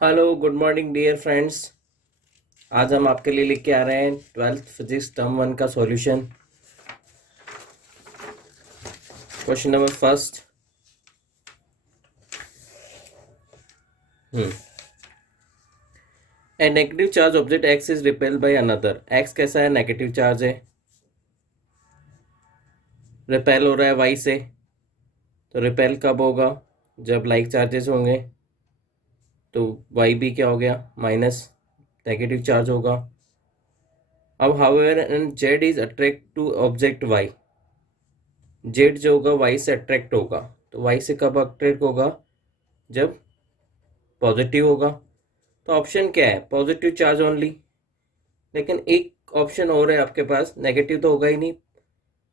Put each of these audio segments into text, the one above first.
Hello good morning dear friends. आज हम आपके लिए लेके आ रहे हैं 12th फिजिक्स टर्म 1 का solution. Question number first. A negative charge object x is repelled by another. X कैसा है? नेगेटिव चार्ज है, रिपेल हो रहा है वाई से। तो रिपेल कब होगा? जब लाइक चार्जेस होंगे। तो वाई भी क्या हो गया? माइनस नेगेटिव चार्ज होगा। अब however and Z is attract to object Y. Z जो होगा वाई से अट्रैक्ट होगा। तो वाई से कब अट्रैक्ट होगा? जब पॉजिटिव होगा। तो ऑप्शन क्या है? Positive charge only. लेकिन एक ऑप्शन और है आपके पास, नेगेटिव तो होगा ही नहीं,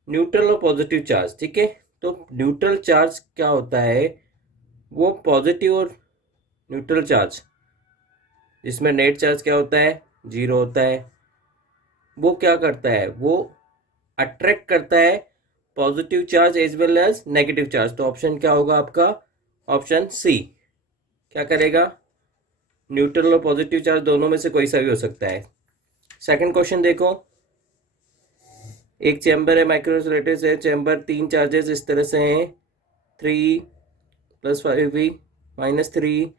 न्यूट्रल और पॉजिटिव चार्ज। ठीक है, तो न्यूट्रल चार्ज क्या होता है? वो पॉजिटिव और न्यूट्रल चार्ज जिसमें नेट चार्ज क्या होता है? जीरो होता है। वो क्या करता है? वो अट्रैक्ट करता है positive charge as well as negative charge. तो ऑप्शन क्या होगा आपका? Option C. क्या करेगा? न्यूट्रल और पॉजिटिव चार्ज दोनों में से कोई सा भी हो सकता है। सेकंड क्वेश्चन देखो। एक चैम्बर है, माइक्रोइंसुलेटर है, चैम्बर तीन चार्जेस इस तरह से हैं, 3 + 5v -3।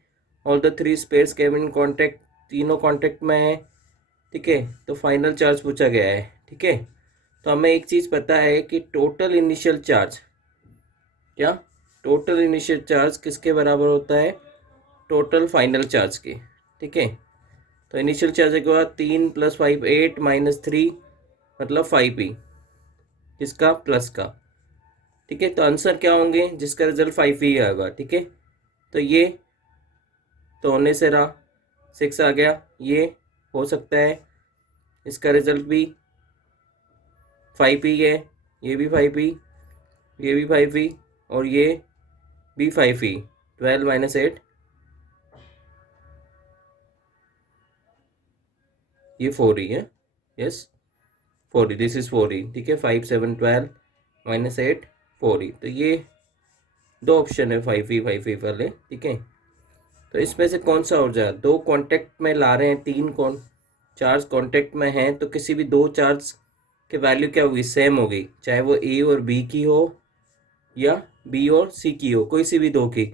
All the three spheres came in contact, तीनों कॉन्टैक्ट में है। ठीक है, तो फाइनल चार्ज पूछा गया है। ठीक है, तो हमें एक चीज़ पता है कि टोटल इनिशियल चार्ज, क्या टोटल इनिशियल चार्ज किसके बराबर होता है? टोटल फाइनल चार्ज के। ठीक है, तो इनिशियल चार्ज के बाद 3 + 5 8 -3 मतलब 5p, किसका? प्लस का। ठीक है, तो आंसर क्या होंगे? जिसका रिजल्ट 5 ही आएगा। ठीक है, तो ये तो होने से रहा 6 आ गया। ये हो सकता है इसका रिजल्ट भी 5 ही है, ये भी 5 ही, ये भी 5 ही, और ये भी 5 ही। 12 - 8, ये 4 ही है। यस, 4 ही, दिस इज 4 ही। ठीक है, 5 7 12 -8 4 ही। तो ये दो ऑप्शन है 5 ही वाले। ठीक है, तो इसमें से कौन सा हो जाए? दो कांटेक्ट में ला रहे हैं, तीन कौन चार्ज कांटेक्ट में हैं, तो किसी भी दो चार्ज की वैल्यू क्या होगी? सेम होगी, चाहे वो ए और बी की हो या बी और सी की हो, कोई सी भी दो की।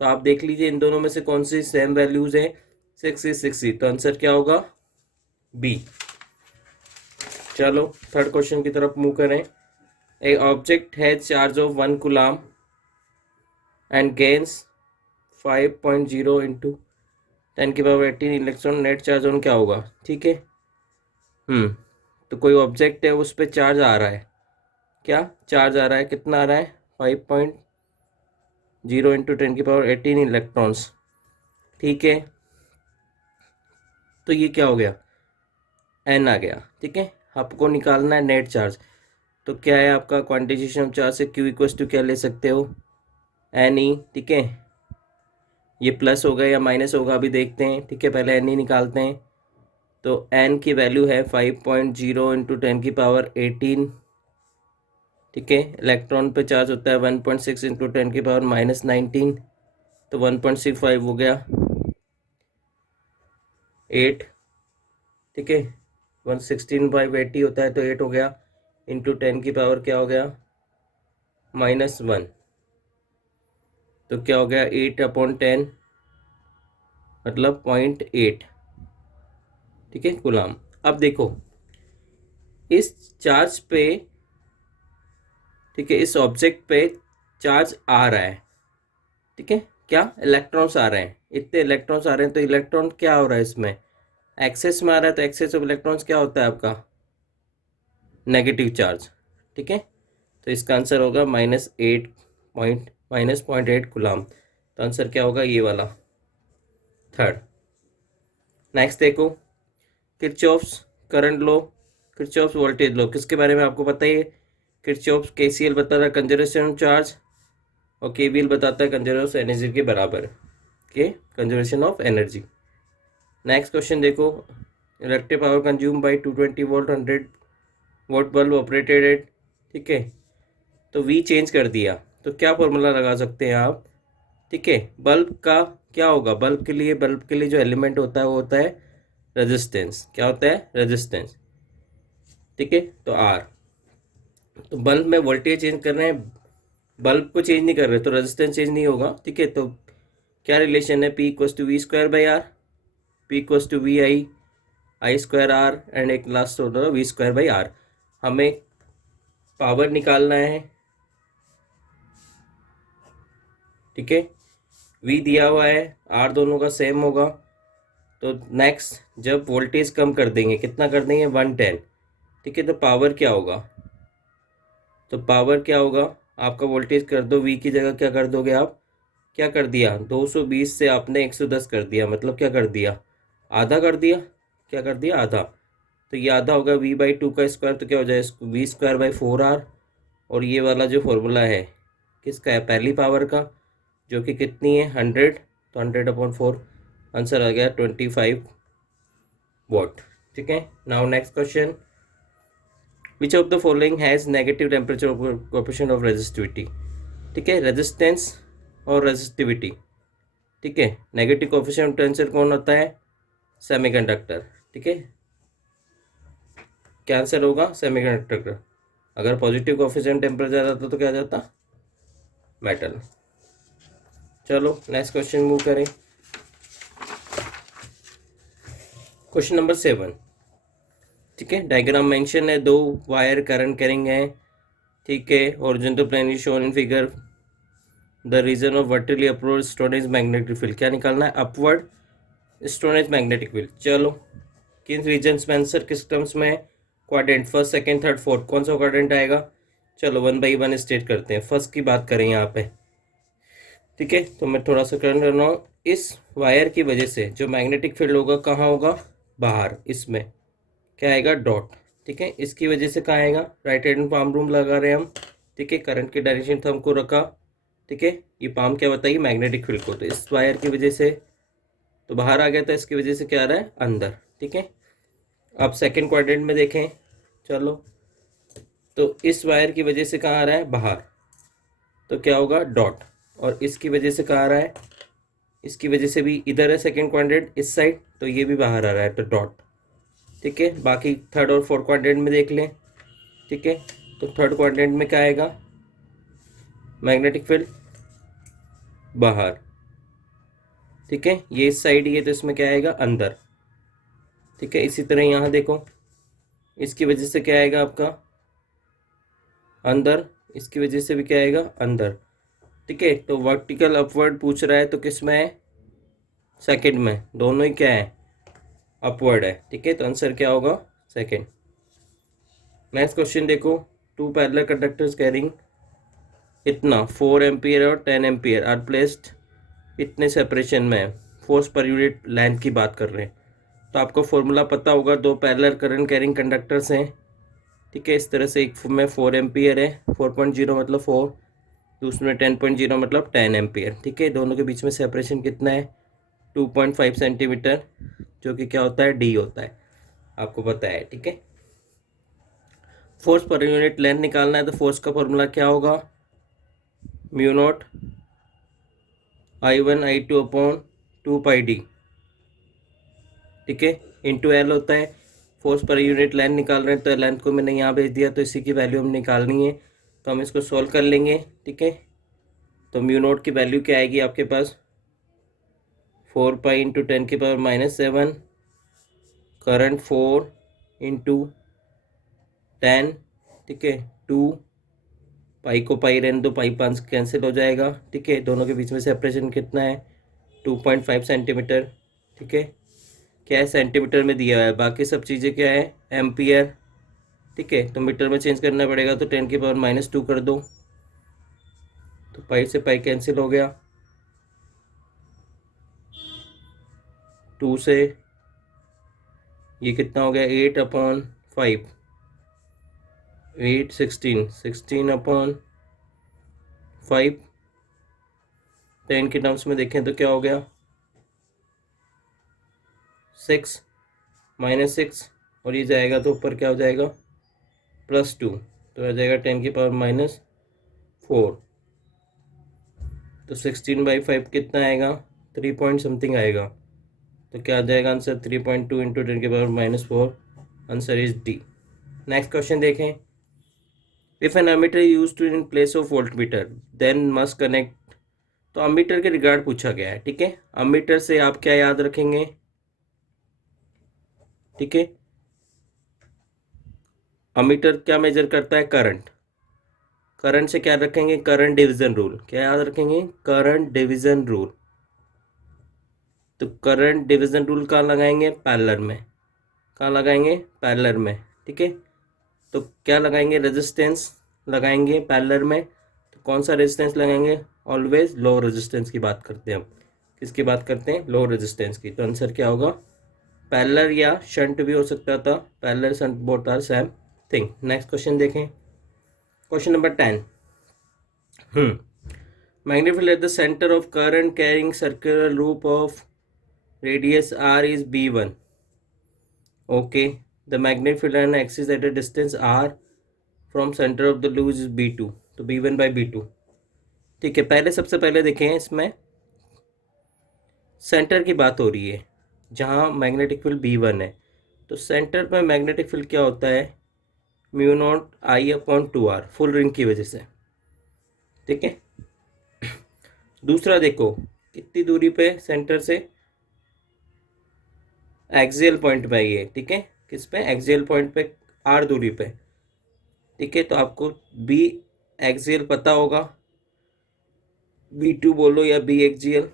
तो आप देख लीजिए इन दोनों में से कौन सी सेम वैल्यूज है? 6 तो आंसर क्या होगा? बी। चलो थर्ड क्वेश्चन की तरफ मूव करें। ए object has charge of 1 coulomb and gains 5.0 into 10⁻18 electron. Net charge on क्या होगा? ठीक है, तो कोई ऑब्जेक्ट है, उस पर चार्ज आ रहा है। क्या चार्ज आ रहा है? कितना आ रहा है? 5.0 इंटू 10⁻18 इलेक्ट्रॉन्स। ठीक है, तो ये क्या हो गया? एन आ गया। ठीक है, आपको निकालना है नेट चार्ज। तो क्या है आपका क्वांटिजेशन ऑफ चार्ज से? क्यू इक्वल्स टू क्या ले सकते हो? N E. ठीक है, ये प्लस होगा या माइनस होगा अभी देखते हैं। ठीक है, पहले एन ई निकालते हैं। तो एन की वैल्यू है 5.0 इंटू 10⁻18। ठीक है, इलेक्ट्रॉन पे चार्ज होता है 1.6 इंटू 10⁻−19। तो 1.65 हो गया 8। ठीक है, 116/80 होता है, तो 8 हो गया इंटू 10 क्या हो गया? -1। तो क्या हो गया? 8/10 मतलब 0.8। ठीक है, कूलम। अब देखो इस चार्ज पे, ठीक है, इस ऑब्जेक्ट पे चार्ज आ रहा है। ठीक है, क्या इलेक्ट्रॉन्स आ रहे हैं? इतने इलेक्ट्रॉन्स आ रहे हैं, तो इलेक्ट्रॉन क्या हो रहा है इसमें? एक्सेस में आ रहा है। तो एक्सेस ऑफ इलेक्ट्रॉन्स क्या होता है आपका? Negative charge. ठीक है, तो इसका आंसर होगा -0.8 कूलम। तो आंसर क्या होगा? ये वाला, थर्ड। नेक्स्ट देखो, Kirchhoff's current law, Kirchhoff's voltage law, किसके बारे में आपको पता ही है? किरचॉफ्स केसीएल बताता है कंजर्वेशन चार्ज, और केवीएल बताता है कंजर्वेशन एनर्जी के बराबर के conservation of energy. Next question देखो, electric power consume by 220 volt 100 volt bulb operated at. ठीक है, तो वी चेंज कर दिया, तो क्या फॉर्मूला लगा सकते हैं आप? ठीक है, बल्ब का क्या होगा बल्ब के लिए जो एलिमेंट होता है वो होता है रेजिस्टेंस। क्या होता है? रेजिस्टेंस। ठीक है, तो आर। तो बल्ब में वोल्टेज चेंज कर रहे हैं, बल्ब को चेंज नहीं कर रहे तो रेजिस्टेंस चेंज नहीं होगा। ठीक है, तो क्या रिलेशन है? P equals to V square by R, P equals to V I square R, and एक लास्ट होता है वी स्क्वायर बाई आर। हमें पावर निकालना है। ठीक है, वी दिया हुआ है, आर दोनों का सेम होगा। तो नेक्स्ट जब वोल्टेज कम कर देंगे, कितना कर देंगे? 110। ठीक है, तो पावर क्या होगा? तो पावर क्या होगा? आपका वोल्टेज कर दो वी की जगह क्या कर दोगे आप? क्या कर दिया? 220 से आपने 110 कर दिया, मतलब क्या कर दिया? आधा कर दिया। क्या कर दिया? आधा। तो ये आधा होगा वी बाई टू का स्क्वायर, तो क्या हो जाएगा? V square by 4 R. और ये वाला जो फॉर्मूला है किसका है? पहली पावर का, जो कि कितनी है? 100। तो 100/4, आंसर आ गया 25 वॉट। ठीक है, now next question, which of the following has negative temperature coefficient of resistivity. ठीक है, रेजिस्टेंस और रेजिस्टिविटी। ठीक है, नेगेटिव कोएफिशिएंट टेंसर कौन होता है? सेमीकंडक्टर। ठीक है, क्या आंसर होगा? सेमीकंडक्टर। अगर पॉजिटिव कोएफिशिएंट टेम्परेचर आता तो क्या आ जाता? मेटल। चलो नेक्स्ट क्वेश्चन मूव करें। Question number 7। ठीक है, डायग्राम मेंशन है, 2 वायर करंट कैरिंग है। ठीक है, horizontal plane is shown in figure, the region of vertically upward storage magnetic field. क्या निकालना है? Upward storage magnetic field. चलो किन रीजन्स में आंसर किस टर्म्स में है? Quadrant, first second third fourth, कौन सा क्वाड्रेंट आएगा? चलो 1 बाई 1 स्टेट करते हैं। फर्स्ट की बात करें यहाँ पे। ठीक है, तो मैं थोड़ा सा कर रहा हूँ। इस वायर की वजह से जो मैग्नेटिक फील्ड होगा कहाँ होगा? बाहर। इसमें क्या आएगा? डॉट। ठीक है, इसकी वजह से कहाँ आएगा? राइट हैंड पाम रूल लगा रहे हैं हम। ठीक है, करंट की डायरेक्शन थंब को रखा। ठीक है, ये पाम क्या बताइए? मैग्नेटिक फील्ड को। तो इस वायर की वजह से तो बाहर आ गया था, इसकी वजह से क्या आ रहा है? अंदर। ठीक है, अब सेकंड क्वाड्रेंट में देखें। चलो, तो इस वायर की वजह से कहाँ आ रहा है? बाहर। तो क्या होगा? डॉट। और इसकी वजह से कहाँ आ रहा है? इसकी वजह से भी इधर है सेकंड क्वाड्रेंट इस साइड, तो ये भी बाहर आ रहा है, तो डॉट। ठीक है, बाकी थर्ड और फोर्थ क्वाड्रेंट में देख लें। ठीक है, तो थर्ड क्वाड्रेंट में क्या आएगा? मैग्नेटिक फील्ड बाहर। ठीक है, ये इस साइड ही है, तो इसमें क्या आएगा? अंदर। ठीक है, इसी तरह यहाँ देखो, इसकी वजह से क्या आएगा आपका? अंदर। इसकी वजह से भी क्या आएगा? अंदर। ठीक है, तो वर्टिकल अपवर्ड पूछ रहा है, तो किस में है? सेकंड में। दोनों ही क्या है? अपवर्ड है। ठीक है, तो आंसर क्या होगा? सेकंड। नेक्स्ट क्वेश्चन देखो, 2 पैरेलल कंडक्टर्स कैरिंग इतना 4 एम्पियर और 10 एम्पियर आर प्लेस्ड इतने सेपरेशन में है, फोर्स पर यूनिट लेंथ की बात कर रहे हैं। तो आपको फॉर्मूला पता होगा, 2 पैरेलल करंट कैरिंग कंडक्टर्स हैं। ठीक है, इस तरह से एक में 4 एम्पियर है, 4.0 मतलब 4, दूसरे में 10.0 मतलब 10 एम्पियर। ठीक है, दोनों के बीच में सेपरेशन कितना है? 2.5 सेंटीमीटर, जो कि क्या होता है? डी होता है, आपको पता है। ठीक है, फोर्स पर यूनिट लेंथ निकालना है, तो फोर्स का फॉर्मूला क्या होगा? Mu naught I1 I2/2πd। ठीक है, इंटू एल होता है। फोर्स पर यूनिट लेंथ निकाल रहे हैं, तो लेंथ को मैंने यहाँ भेज दिया, तो इसी की वैल्यू हम निकालनी है, तो हम इसको सॉल्व कर लेंगे। ठीक है, तो म्यू नोट की वैल्यू क्या आएगी आपके पास? 4 पाई इंटू 10⁻⁻7, करंट 4 इंटू 10। ठीक है, 2 पाई को पाई रहने दो, पाई 5 कैंसिल हो जाएगा। ठीक है, दोनों के बीच में सेपरेशन कितना है? 2.5 सेंटीमीटर। ठीक है, क्या है? सेंटीमीटर में दिया हुआ है, बाकी सब चीज़ें क्या है? एम्पियर। ठीक है, तो मीटर में चेंज करना पड़ेगा, तो 10⁻⁻2 कर दो, तो पाई से पाई कैंसिल हो गया, 2 से ये कितना हो गया? 8/5, 8 16, 16/5। 10 के टर्म्स में देखें तो क्या हो गया? 6 -6, और ये जाएगा तो ऊपर क्या हो जाएगा? +2, तो आ जाएगा 10⁻⁻4। तो 16/5 कितना आएगा? 3 पॉइंट समथिंग आएगा। तो क्या आ जाएगा answer? 3.2 into 10⁻⁴। Answer is D. Next question देखें। If an ammeter use to in place of voltmeter then must connect. तो अमीटर के रिगार्ड पूछा गया है, ठीक है। अमीटर से आप क्या याद रखेंगे, ठीक है। अमीटर क्या मेजर करता है? करंट। करंट से क्या रखेंगे? Current division rule. क्या याद रखेंगे? Current division rule. तो करंट डिवीजन रूल कहाँ लगाएंगे? पैरेलल में। कहाँ लगाएंगे? पैरेलल में, ठीक है। तो क्या लगाएंगे? रेजिस्टेंस लगाएंगे पैरेलल में। तो कौन सा रेजिस्टेंस लगाएंगे? ऑलवेज लो रेजिस्टेंस की बात करते हैं हम। किसकी बात करते हैं? लो रेजिस्टेंस की। तो आंसर क्या होगा? पैरेलल या शंट भी हो सकता था। Parallel shunt both are same thing. Next question देखें। Question number 10। magnetic field at the center of current carrying circular loop of radius r is b1. Okay, the magnetic field and axis at a distance r from center of the loop is b2. तो b1 by b2, ठीक है। पहले सबसे पहले देखें, इसमें centre की बात हो रही है जहाँ मैग्नेटिक फील्ड b1 है। तो सेंटर में मैग्नेटिक फील्ड क्या होता है? Mu naught I/2r, full ring की वजह से, ठीक है। दूसरा देखो, कितनी दूरी पे सेंटर से? एक्सियल पॉइंट पे ये, ठीक है। किस पे? एक्सियल पॉइंट पे, r दूरी पे, ठीक है। तो आपको b एक्सियल पता होगा, b2 बोलो या b axial.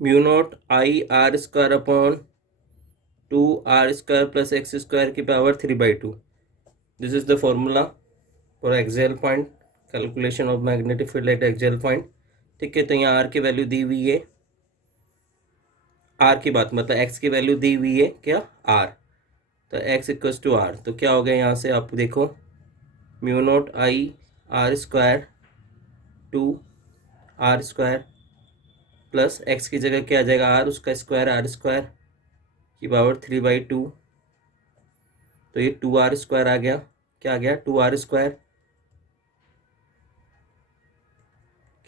Mu naught I r² / 2r² + x² की power 3/2। This is the formula for axial point, calculation of magnetic field at axial point, ठीक है। तो यहाँ r की वैल्यू दी हुई है, r की बात मतलब x की वैल्यू दी हुई है, क्या? r। तो x = r। तो क्या हो गया यहाँ से? आप देखो, mu naught I r² / 2r² plus x की जगह क्या आ जाएगा? r, उसका स्क्वायर r² की पावर 3/2। तो ये 2r² आ गया। क्या आ गया? 2r²।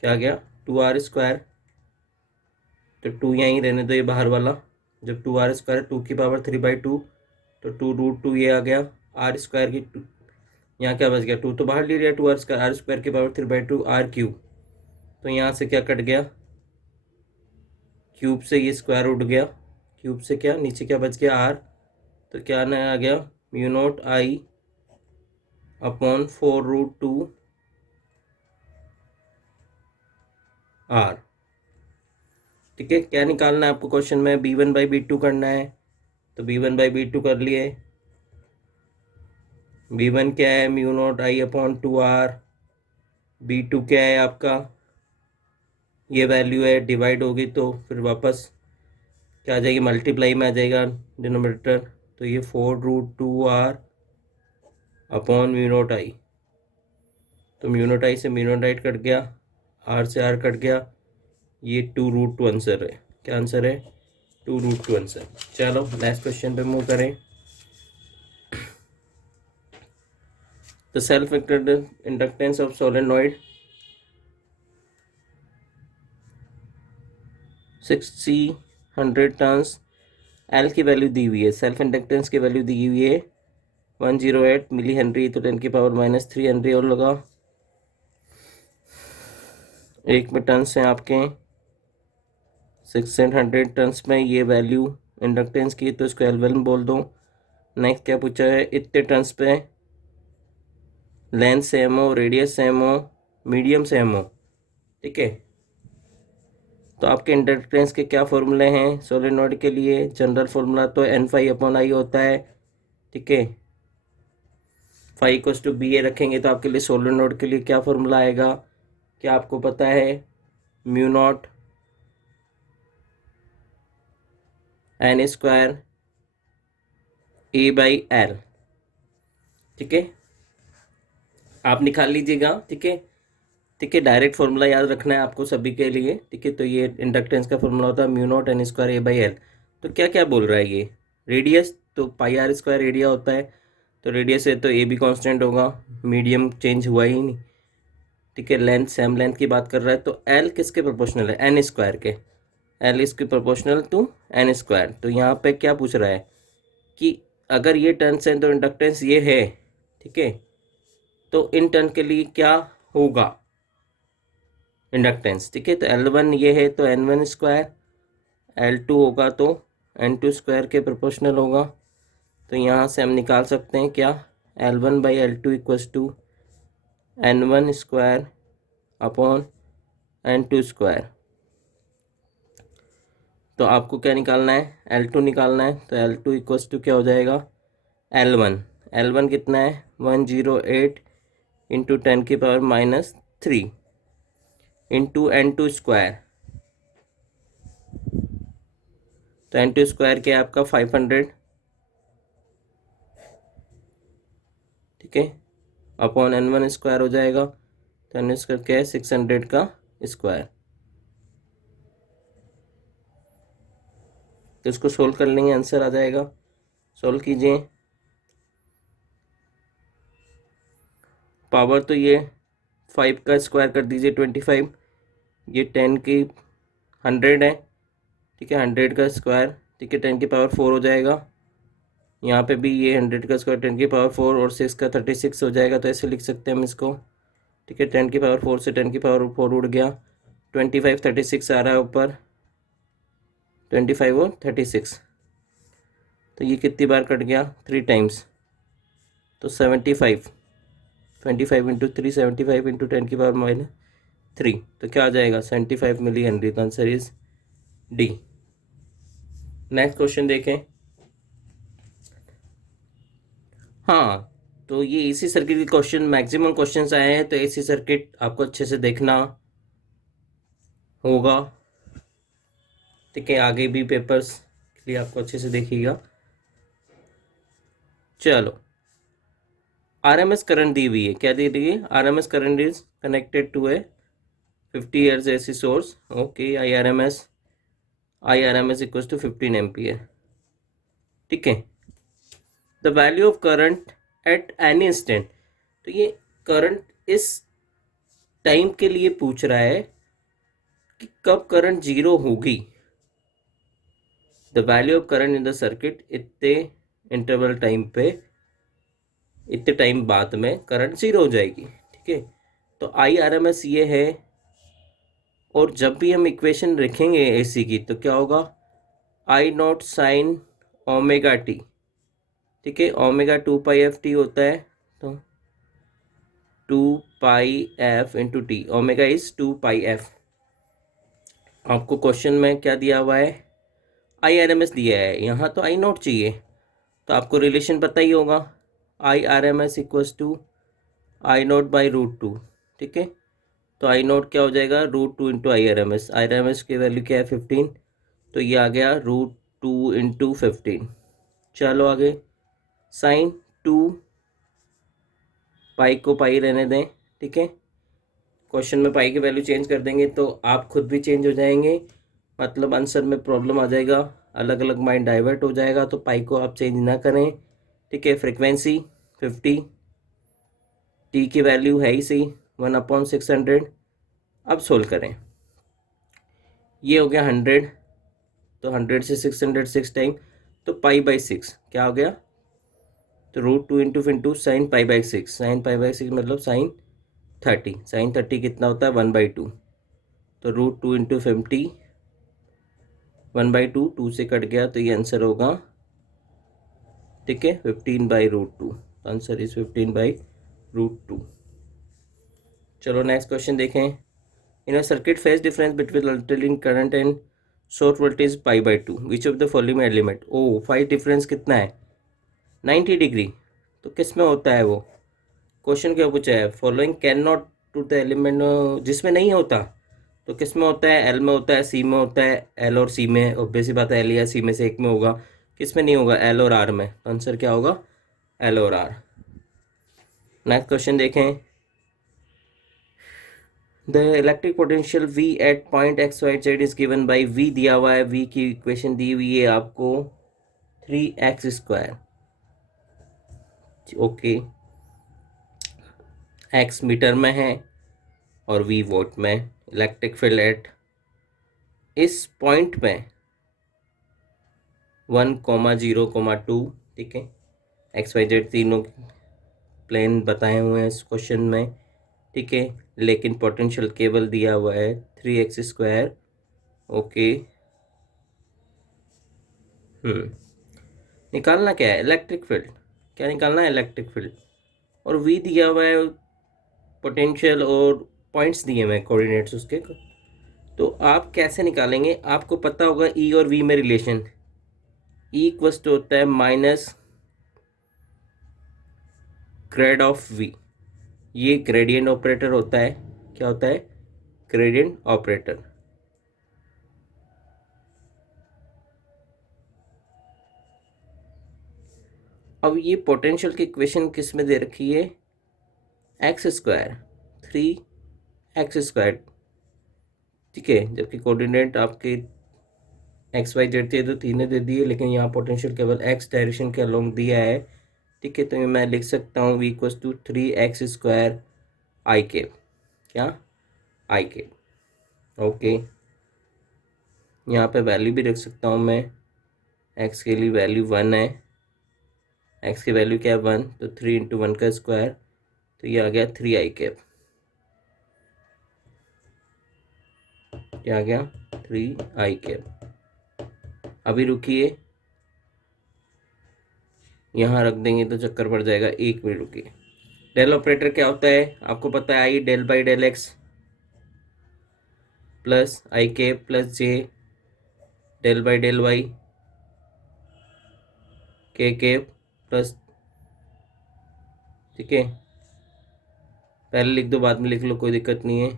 क्या आ गया? 2r²। तो 2 यहीं रहने दो, ये बाहर वाला। जब 2r² 2 की पावर 3/2, तो 2√2 ये आ गया। r² की यहाँ क्या बच गया? 2 तो बाहर ले लिया, 2r², r² की पावर 3/2 r³। तो यहाँ से क्या कट गया? क्यूब से ये स्क्वायर उठ गया। क्यूब से क्या नीचे क्या बच गया? r। तो क्या ना आ गया? म्यू नॉट I/4√2 r, ठीक है। क्या निकालना है आपको क्वेश्चन में? b1 by b2 करना है। तो b1 by b2 कर लिए। b1 क्या है? Mu naught I/2r। b2 क्या है आपका? ये वैल्यू है, डिवाइड होगी तो फिर वापस क्या आ जाएगी? मल्टीप्लाई में आ जाएगा डिनोमिनेटर। तो ये 4√2r upon mu naught I। तो म्यू नॉट I से म्यू नॉट I कट गया, r से r कट गया। ये 2√2 आंसर है। क्या आंसर है? 2√2 आंसर। चलो नेक्स्ट क्वेश्चन पे मूव करें। The self inductance of solenoid 60 turns, L की वैल्यू दी हुई है, सेल्फ इंडक्टेंस की वैल्यू दी हुई है 108 मिली हेनरी। तो 10⁻³ हेनरी और लगा। एक में टर्न्स हैं आपके 600 टर्न्स में ये वैल्यू इंडक्टेंस की, तो इसको L1 बोल दो। नेक्स्ट क्या पूछा है? इतने टर्न्स पे लेंथ सेम हो, रेडियस सेम हो, मीडियम सेम हो, ठीक है। तो आपके इंडक्टेंस के क्या फॉर्मूले हैं सोलेनॉइड के लिए? जनरल फॉर्मूला तो N∅/I होता है, ठीक है। फाई = BA रखेंगे तो आपके लिए सोलेनॉइड के लिए क्या फॉर्मूला आएगा? क्या आपको पता है? म्यू नॉट N² A/L, ठीक है। आप निकाल लीजिएगा, ठीक है, ठीक है। डायरेक्ट फॉर्मूला याद रखना है आपको सभी के लिए, ठीक है। तो ये इंडक्टेंस का फॉर्मूला होता है म्यू नॉट N² A/L। तो क्या क्या बोल रहा है ये? रेडियस तो πr² एरिया होता है, तो रेडियस है तो ए भी कांस्टेंट होगा, मीडियम चेंज हुआ ही नहीं, ठीक है, लेंथ सेम लेंथ की बात कर रहा है, तो एल किसके प्रोपोर्शनल है, एन स्क्वायर के, एल इसके प्रोपोर्शनल टू एन स्क्वायर। तो यहाँ पे क्या पूछ रहा है कि अगर ये टर्न्स हैं तो इंडक्टेंस ये है, ठीक है, तो इन टर्न के लिए क्या होगा इंडक्टेंस, ठीक है। तो L1 ये है तो N1 स्क्वायर, L2 होगा तो N2 स्क्वायर के प्रोपोर्शनल होगा। तो यहाँ से हम निकाल सकते हैं क्या, L1 by L2 equals to N1 square upon N2 square. तो आपको क्या निकालना है, L2 निकालना है। तो L2 इक्वस टू क्या हो जाएगा, L1, L1 कितना है 108 इंटू 10⁻³ इंटू N2 स्क्वायर। तो N2 स्क्वायर क्या है आपका 500, ठीक है, अपॉन N1 स्क्वायर हो जाएगा। तो N स्क्वायर क्या है 600 का स्क्वायर। तो इसको सोल्व कर लेंगे, आंसर आ जाएगा। सोल्व कीजिए। पावर तो ये 5 का स्क्वायर कर दीजिए 25, ये 10 की 100 है, ठीक है, 100 का स्क्वायर, ठीक है, 10⁻⁴ हो जाएगा। यहाँ पे भी ये 100 का स्क्वायर 10⁻⁴ और 6 का 36 हो जाएगा। तो ऐसे लिख सकते हैं हम इसको, ठीक है, 10⁻⁴ से 10⁻⁴ उड़ गया, 25 36 आ रहा है ऊपर, 25 और 36। तो ये कितनी बार कट गया, 3 टाइम्स। तो 75, 25 इंटू 3 75 इंटू 10⁻⁻3। तो क्या आ जाएगा 75 मिली हेनरी। तो answer is D. Next question देखें। हाँ, तो ये एसी सर्किट के क्वेश्चन मैक्सिमम क्वेश्चंस आए हैं, तो एसी सर्किट आपको अच्छे से देखना होगा, ठीक है, आगे भी पेपर्स के लिए आपको अच्छे से देखिएगा। चलो, आरएमएस करंट दी हुई है, क्या दी हुई है, RMS current is connected to a 50 years AC source, okay, I R M S equal to 15 ampere, ठीक है। The value of current at any instant, तो ये करंट इस टाइम के लिए पूछ रहा है कि कब करंट जीरो होगी। The value of current in the circuit, इतने इंटरवल टाइम पे, इतने टाइम बाद में करंट जीरो हो जाएगी, ठीक है। तो आई आर एम एस ये है, और जब भी हम इक्वेशन रखेंगे एसी की तो क्या होगा, आई नॉट साइन ओमेगा टी, ठीक है, ओमेगा 2πf t होता है। तो 2πf into T, omega is 2πf। आपको क्वेश्चन में क्या दिया हुआ है, आई आर एम एस दिया है, यहाँ तो आई नॉट चाहिए। तो आपको रिलेशन पता ही होगा, I R M S equals to I nought by √2, ठीक है। तो आई नॉट क्या हो जाएगा, √2 into I R M S. I R M S की वैल्यू क्या है 15, तो ये आ गया √2 इंटू 15। चलो आगे, साइन 2 पाई को पाई रहने दें, ठीक है। क्वेश्चन में पाई की वैल्यू चेंज कर देंगे तो आप खुद भी चेंज हो जाएंगे, मतलब आंसर में प्रॉब्लम आ जाएगा, अलग अलग माइंड डाइवर्ट हो जाएगा। तो पाई को आप चेंज ना करें, ठीक है। फ्रिक्वेंसी 50, टी की वैल्यू है ही सही 1/600। अब सोल्व करें, ये हो गया 100, तो 100 से 600 6 टाइम, तो π/6 क्या हो गया, तो √2 इंटू साइन π/6, साइन π/6 मतलब साइन 30, साइन 30 कितना होता है 1/2। तो √2 इंटू 50, 1/2, 2 से कट गया, तो ये आंसर होगा, ठीक है, 15/√2। Answer is 15/√2। चलो नेक्स्ट क्वेश्चन देखें। In a circuit phase difference between alternating current and source voltage π/2, which of the following element, oh phase difference कितना है 90 डिग्री। तो किस में होता है वो, क्वेश्चन क्या पूछा है, following can not to the element, जिसमें नहीं होता तो किस में होता है, एल में होता है, सी में होता है, एल और सी में, ऑब्वियस बात है एल या सी में से एक में होगा, किस में नहीं होगा, एल और आर में। तो आंसर क्या होगा, एल और आर। नेक्स्ट क्वेश्चन देखें। The electric potential V at point XYZ is given by, V दिया हुआ है, V की इक्वेशन दी हुई है आपको 3x², ओके, x मीटर में है, और V वोल्ट में। इलेक्ट्रिक फील्ड एट इस पॉइंट में 1,0,2, ठीक है, XYZ तीनों प्लेन बताए हुए हैं इस क्वेश्चन में, ठीक है, लेकिन पोटेंशियल केवल दिया हुआ है 3x²। ओके, निकालना क्या है? Electric field. क्या निकालना है? Electric field. और V दिया हुआ है, पोटेंशियल और पॉइंट्स दिए हुए हैं, कोऑर्डिनेट्स उसके। तो आप कैसे निकालेंगे? आपको पता होगा E और V में रिलेशन। E इक्वल्स टू होता है माइनस ग्रेड ऑफ V। ये ग्रेडियंट ऑपरेटर होता है। क्या होता है? Gradient operator. अब ये पोटेंशियल की इक्वेशन किस में दे रखी है? x², 3x², ठीक है, जबकि कोऑर्डिनेट आपके XYZ थे तो 3 दे दिए, लेकिन यहाँ पोटेंशियल केवल x डायरेक्शन के अलोंग दिया है, ठीक है। तो मैं लिख सकता हूँ V equals to 3x² I cap. क्या? I cap. ओके, यहाँ पे वैल्यू भी रख सकता हूँ मैं। x के लिए वैल्यू 1 है, x की वैल्यू क्या है? 1, तो 3 × 1 का स्क्वायर, तो ये आ गया 3 आई कैप। क्या आ गया? 3 आई कैप। अभी रुकिए, यहाँ रख देंगे तो चक्कर पड़ जाएगा। 1 मिनट रुकिए। डेल ऑपरेटर क्या होता है? आपको पता है, I del by del X plus I cap plus J del by del Y K cap plus, ठीक है, पहले लिख दो बाद में लिख लो, कोई दिक्कत नहीं है।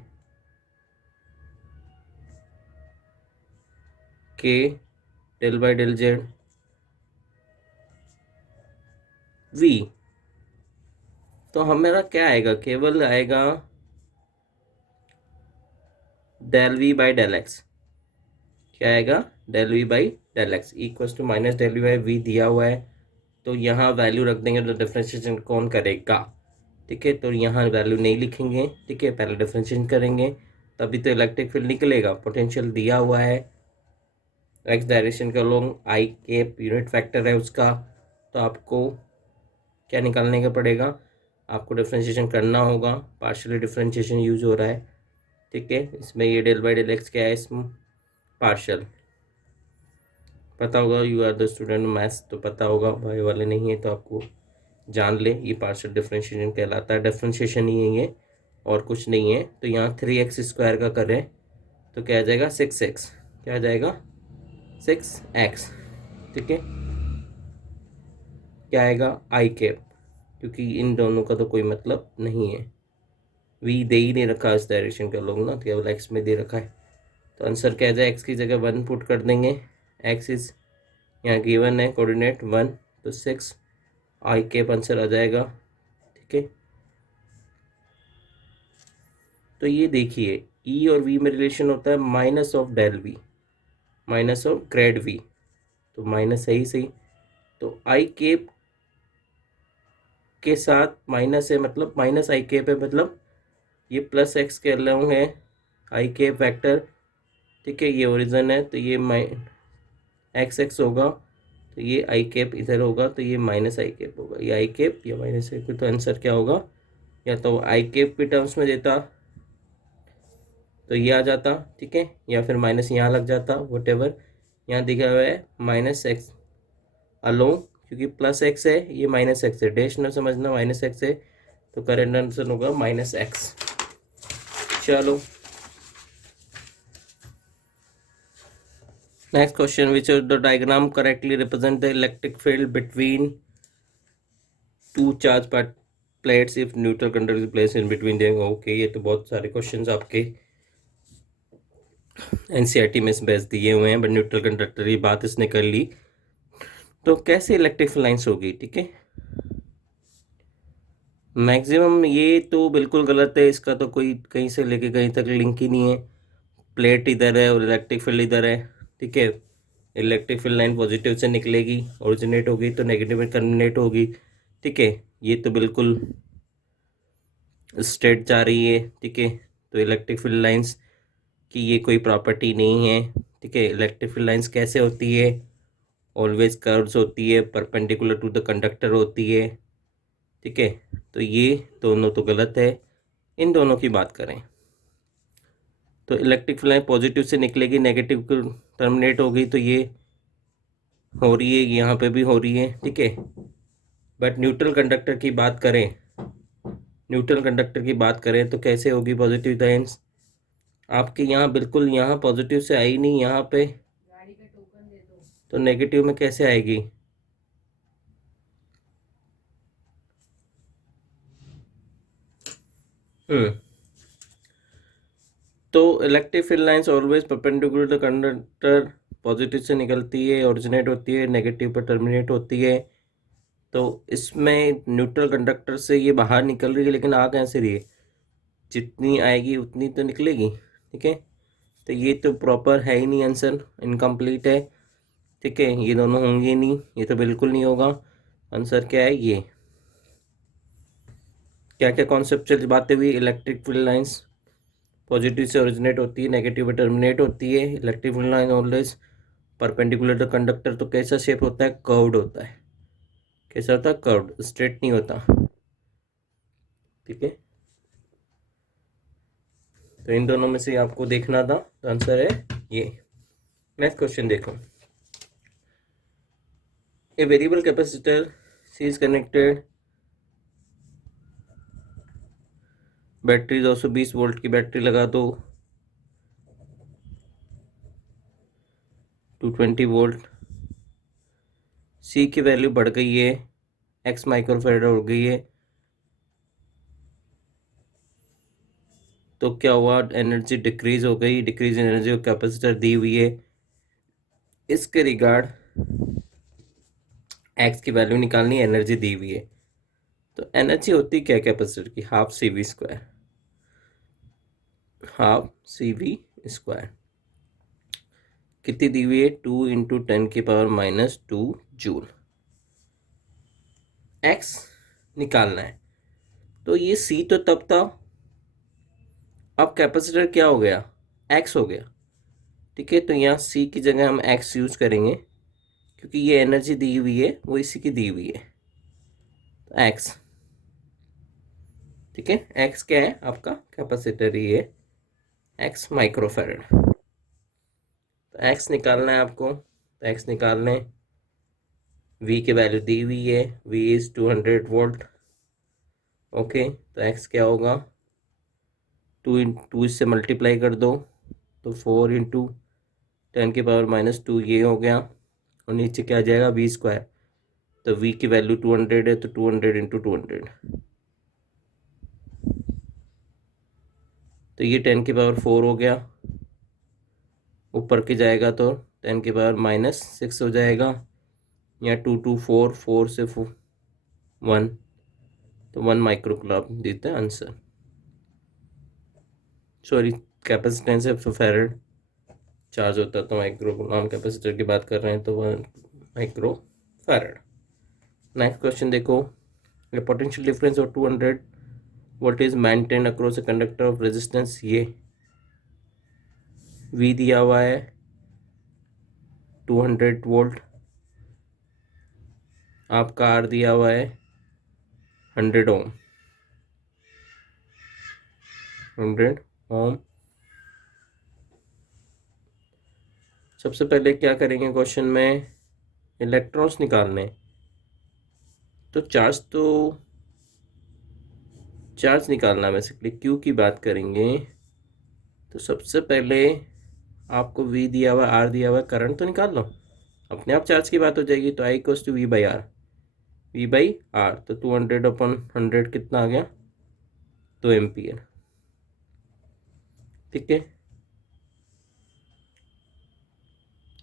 K del by del Z V. तो हमारा क्या आएगा? केवल आएगा del V by del X. क्या आएगा? Del V by del X equals to minus del V by V दिया हुआ है, तो यहाँ वैल्यू रख देंगे तो डिफरेंशिएशन कौन करेगा? ठीक है, तो यहाँ वैल्यू नहीं लिखेंगे, ठीक है, पहले डिफरेंशिएशन करेंगे तभी तो इलेक्ट्रिक फील्ड निकलेगा। पोटेंशियल दिया हुआ है एक्स डायरेक्शन के अलोंग, आई केप यूनिट वेक्टर है उसका, तो आपको क्या निकालने का पड़ेगा? आपको डिफरेंशिएशन करना होगा। पार्शियली डिफरेंशिएशन यूज हो रहा है, ठीक है। इसमें ये डेल बाई डेल एक्स क्या है? इसमें पार्शियल पता होगा, you are the student maths, तो पता होगा। भाई वाले नहीं है तो आपको जान ले, ये पार्शियल डिफरेंशिएशन कहलाता है। डिफरेंशिएशन ही है ये, और कुछ नहीं है। तो यहाँ 3x² का करें तो क्या आ जाएगा? 6x। क्या आ जाएगा? 6x, ठीक है। क्या आएगा? आई कैप, क्योंकि इन दोनों का तो कोई मतलब नहीं है। वी दे ही नहीं रखा इस डायरेक्शन के लोग ना, तो केवल एक्स में दे रखा है। तो आंसर क्या आ जाए? एक्स की जगह 1 पुट कर देंगे। एक्स इज यहाँ गिवन है कोऑर्डिनेट 1, तो 6 आई कैप आंसर आ जाएगा, ठीक है। तो ये देखिए, ई और वी में रिलेशन होता है minus of del V, minus of grad V, तो माइनस है ही सही। तो आई केप के साथ माइनस है, मतलब माइनस आई केप है, मतलब ये प्लस एक्स के अलोंग है आई केप वेक्टर, ठीक है। ये ओरिजिन है तो ये एक्स एक्स होगा, तो ये आई केप इधर होगा, तो ये माइनस आई केप होगा। ये आई केप या माइनस आई केप, तो आंसर क्या होगा? या तो आई केप के टर्म्स में देता तो ये आ जाता, ठीक है, या फिर माइनस यहाँ लग जाता, वट एवर। यहाँ दिखा हुआ है माइनस एक्स अलोंग, क्योंकि प्लस एक्स है, ये माइनस एक्स है, डैश न समझना, माइनस एक्स है, तो करेक्ट आंसर होगा माइनस एक्स। चलो next question, which of the diagram correctly represent the electric field between two charge plates if neutral conductor is placed in between them. Okay, ये तो बहुत सारे क्वेश्चंस आपके NCERT में बेस दिए हुए हैं, बट न्यूट्रल कंडक्टर की बात इसने कर ली, तो कैसे इलेक्ट्रिक लाइंस होगी, ठीक है। मैक्सिमम ये तो बिल्कुल गलत है, इसका तो कोई कहीं से लेके कहीं तक लिंक ही नहीं है। प्लेट इधर है और इलेक्ट्रिक फील्ड इधर है, ठीक है। इलेक्ट्रिक फील्ड लाइन पॉजिटिव से निकलेगी, ओरिजिनेट होगी, तो नेगेटिव में टर्मिनेट होगी, ठीक है। ये तो बिल्कुल स्ट्रेट जा रही है, ठीक है। तो इलेक्ट्रिक फील्ड लाइंस की ये कोई प्रॉपर्टी नहीं है। ठीक है, इलेक्ट्रिक फील्ड लाइंस कैसे होती है, ऑलवेज कर्व्स होती है, परपेंडिकुलर टू द कंडक्टर होती है। ठीक है, तो ये दोनों तो गलत है। इन दोनों की बात करें तो इलेक्ट्रिक फील्ड लाइन पॉजिटिव से निकलेगी, नेगेटिव टर्मिनेट होगी, तो ये हो रही है, यहाँ पे भी हो रही है। ठीक है, बट न्यूट्रल कंडक्टर की बात करें, न्यूट्रल कंडक्टर की बात करें तो कैसे होगी पॉजिटिव लाइन्स? आपके यहाँ बिल्कुल यहाँ पॉजिटिव से आई नहीं, यहाँ पे तो नेगेटिव में कैसे आएगी? तो electric field lines always perpendicular to conductor, positive से निकलती है, ओरिजिनेट होती है, नेगेटिव पर टर्मिनेट होती है। तो इसमें न्यूट्रल कंडक्टर से ये बाहर निकल रही है, लेकिन आ कैसे रही है? जितनी आएगी उतनी तो निकलेगी। ठीक है, तो ये तो प्रॉपर है ही नहीं, आंसर इनकम्प्लीट है। ठीक है, ये दोनों होंगे नहीं, ये तो बिल्कुल नहीं होगा। आंसर क्या है? ये क्या क्या कॉन्सेप्चुअल बातें हुई? इलेक्ट्रिक फील्ड लाइंस पॉजिटिव से ओरिजिनेट होती है, नेगेटिव पे टर्मिनेट होती है। Electric field line always perpendicular to conductor, तो कैसा शेप होता है? कर्व्ड होता है। कैसा होता है? कर्व्ड, स्ट्रेट नहीं होता। ठीक है, तो इन दोनों में से आपको देखना था, तो आंसर है ये। नेक्स्ट क्वेश्चन देखो। A variable capacitor C is connected, battery 220 volt की बैटरी लगा दो, 220 वोल्ट, सी की वैल्यू बढ़ गई है, एक्स माइक्रोफेराड हो गई है, तो क्या हुआ? एनर्जी डिक्रीज हो गई, डिक्रीज इन एनर्जी कैपेसिटर दी हुई है। इसके रिगार्ड एक्स की वैल्यू निकालनी, एनर्जी दी हुई है। तो एनर्जी होती क्या कैपेसिटर की? Half C V square, half C V square. कितनी दी हुई है? 2 × 10⁻⁻² जूल। एक्स निकालना है, तो ये सी तो तब था, अब कैपेसिटर क्या हो गया? एक्स हो गया। ठीक है, तो यहाँ सी की जगह हम एक्स यूज करेंगे, क्योंकि ये एनर्जी दी हुई है वो इसी की दी हुई है, तो एक्स। ठीक है, एक्स क्या है? आपका कैपेसिटर ही है, एक्स माइक्रोफेरेड। तो एक्स निकालना है आपको, तो एक्स निकालने, वी की वैल्यू दी हुई है, वी इज 200 वोल्ट। ओके, तो एक्स क्या होगा? 2 इससे मल्टीप्लाई कर दो, तो 4 × 10⁻², ये हो गया। और नीचे क्या आ जाएगा? V square. तो वी की वैल्यू 200 है, तो 200 × 200, तो ये 10⁻⁴ हो गया। ऊपर के जाएगा तो 10⁻⁻6 हो जाएगा, या 2 2 4, 4 से 1, तो 1 माइक्रोकूलम देते हैं आंसर। सॉरी, कैपेसिटेंस है फेराड, चार्ज होता तो माइक्रोकूलम, कैपेसिटर की बात कर रहे हैं तो 1 माइक्रो फेराड। नेक्स्ट क्वेश्चन देखो। The potential difference of 200 volt is maintained across a conductor of resistance ये V दिया हुआ है 200 वोल्ट, आपका R दिया हुआ है 100 ओम, 100 ओम। सबसे पहले क्या करेंगे क्वेश्चन में? इलेक्ट्रॉन्स निकालने, तो चार्ज निकालना बेसिकली क्यू की बात करेंगे। तो सबसे पहले आपको V दिया हुआ, R दिया हुआ, करंट तो निकाल लो, अपने आप चार्ज की बात हो जाएगी। तो I = V/R, तो 200/100 कितना आ गया? 2 एम्पियर। ठीक है,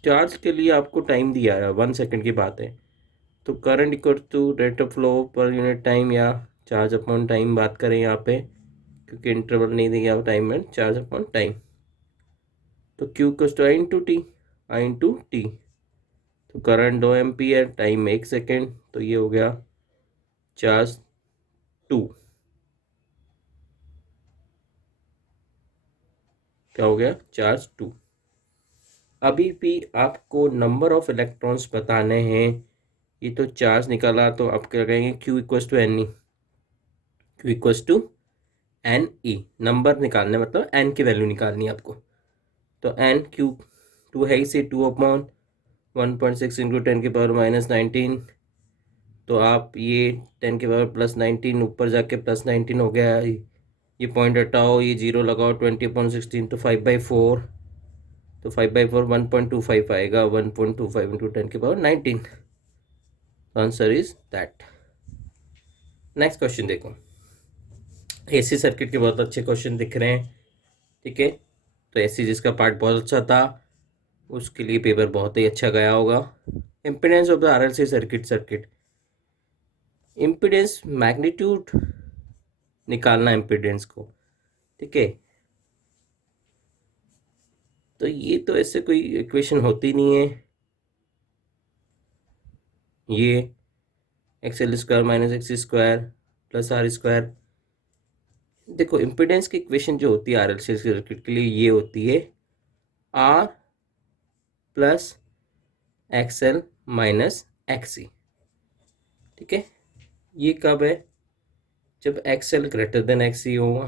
चार्ज के लिए आपको टाइम दिया है, 1 सेकंड की बात है, तो current equal to rate of flow पर यूनिट टाइम, या चार्ज अपॉन टाइम बात करें यहाँ पे, क्योंकि इंटरवल नहीं दिया टाइम में, चार्ज अपॉन टाइम। तो Q = I × T, तो करंट 2 एम्पियर, टाइम 1 सेकेंड, तो ये हो गया चार्ज 2। क्या हो गया, चार्ज 2। अभी भी आपको नंबर ऑफ इलेक्ट्रॉन्स बताने हैं। ये तो चार्ज निकाला, तो आप क्या कहेंगे, Q equals to N E, Q equals to N E. Number निकालने मतलब एन की वैल्यू निकालनी है आपको। तो एन क्यू टू है इसे 2/1.6 इंटू 10⁻⁻19। तो आप ये 10⁻+19 ऊपर जाके +19 हो गया। ये पॉइंट हटाओ, ये जीरो लगाओ, 20/16 तो 5/4। तो 5/4 1.25 आएगा, 1.25 into 10⁻19। Answer is that. Next question देखो। एसी सर्किट के बहुत अच्छे क्वेश्चन दिख रहे हैं, ठीक है। तो एसी जिसका पार्ट बहुत अच्छा था उसके लिए पेपर बहुत ही अच्छा गया होगा। Impedance of the RLC circuit impedance magnitude निकालना इम्पीडेंस को, ठीक है। तो ये तो ऐसे कोई इक्वेशन होती नहीं है। ये XL² - XC² प्लस R²। देखो इम्पीडेंस की इक्वेशन जो होती है आरएलसी सर्किट के लिए ये होती है R plus XL minus XC, ठीक है। ये कब है, जब XL ग्रेटर देन XC होगा,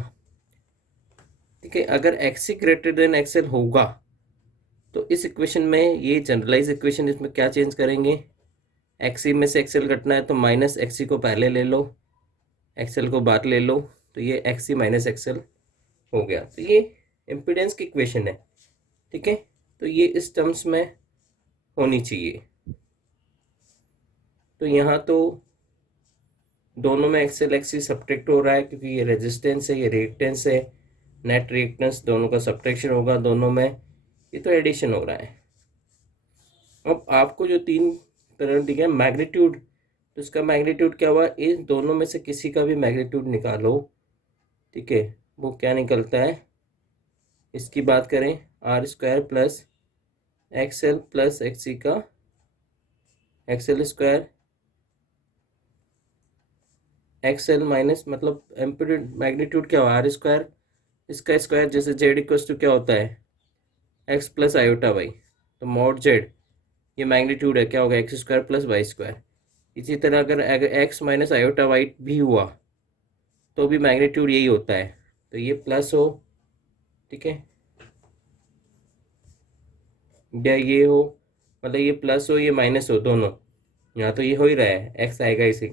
ठीक है। अगर XC ग्रेटर देन XL होगा तो इस इक्वेशन में ये जनरलाइज इक्वेशन, इसमें क्या चेंज करेंगे, XC में से XL घटना है तो माइनस XC को पहले ले लो, XL को बाद ले लो, तो ये XC माइनस XL हो गया। तो ये इम्पीडेंस की इक्वेशन है, ठीक है। तो ये इस टर्म्स में होनी चाहिए। तो यहाँ तो दोनों में XL XC सब्ट्रैक्ट हो रहा है क्योंकि ये रेजिस्टेंस है, ये रिएक्टेंस है। नेट रिएक्टेंस दोनों का सब्ट्रैक्शन होगा दोनों में, ये तो एडिशन हो रहा है। अब आपको जो तीन पैरामीटर दिखे मैग्नीट्यूड, तो इसका मैग्नीट्यूड क्या हुआ, इन दोनों में से किसी का भी मैग्नीट्यूड निकालो, ठीक है। वो क्या निकलता है, इसकी बात करें R² plus XL plus XC का XL² XL माइनस मतलब एम्पलीट्यूड मैग्नीट्यूड क्या हुआ R², इसका स्क्वायर, जैसे Z इक्वल्स टू क्या होता है x प्लस आयोटा वाई, तो मॉड Z ये मैग्नीट्यूड है, क्या होगा x² प्लस y²। इसी तरह अगर x माइनस आयोटा वाई भी हुआ तो भी मैग्नीट्यूड यही होता है। तो ये प्लस हो, ठीक है, या ये हो, मतलब ये प्लस हो ये माइनस हो, दोनों। यहाँ तो ये हो ही रहा है, x आएगा इसे,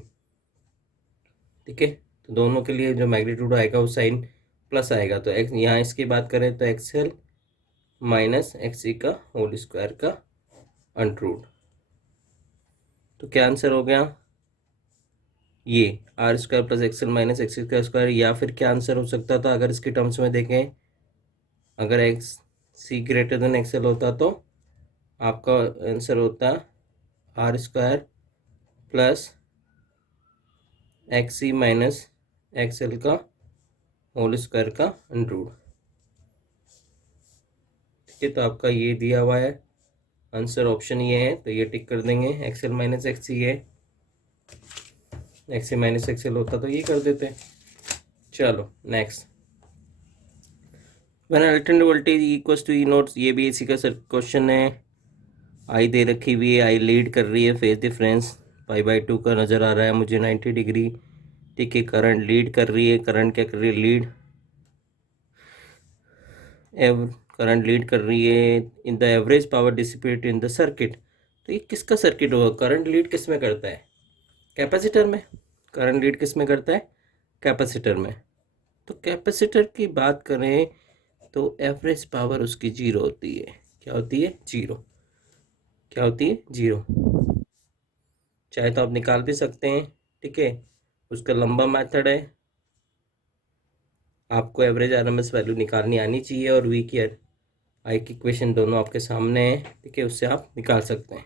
ठीक है। तो दोनों के लिए जो मैग्नीट्यूड आएगा वो साइन प्लस आएगा। तो x यहाँ इसकी बात करें तो XL माइनस XC का होल स्क्वायर का अंडर। तो क्या आंसर हो गया, ये R² plus XL minus XC का स्क्वायर। या फिर क्या आंसर हो सकता था अगर इसके टर्म्स में देखें, अगर XC ग्रेटर देन XL होता तो आपका आंसर होता R² plus XC minus XL का होल स्क्वायर का अंडर, ठीक है। तो आपका ये दिया हुआ है आंसर, ऑप्शन ये है, तो ये टिक कर देंगे। XL माइनस XC है, XC माइनस XL होता तो ये कर देते। चलो next. When alternate voltage equals to E nought, ये भी इसी का क्वेश्चन है। आई दे रखी हुई है, आई लीड कर रही है, फेज डिफरेंस π/2 का नज़र आ रहा है मुझे 90 डिग्री, ठीक है। करंट लीड कर रही है, करंट क्या कर रही है, लीड करंट लीड कर रही है in the average power dissipate in the circuit. तो ये किसका सर्किट होगा, करंट लीड किस में करता है, कैपेसिटर में। करंट लीड किस में करता है, कैपेसिटर में। तो कैपेसिटर की बात करें तो एवरेज पावर उसकी जीरो होती है। क्या होती है, जीरो। क्या होती है, जीरो। चाहे तो आप निकाल भी सकते हैं, ठीक है। उसका लंबा मेथड है, आपको एवरेज आरएमएस वैल्यू निकालनी आनी चाहिए, और वी की आई की इक्वेशन दोनों आपके सामने है, ठीक है, उससे आप निकाल सकते हैं।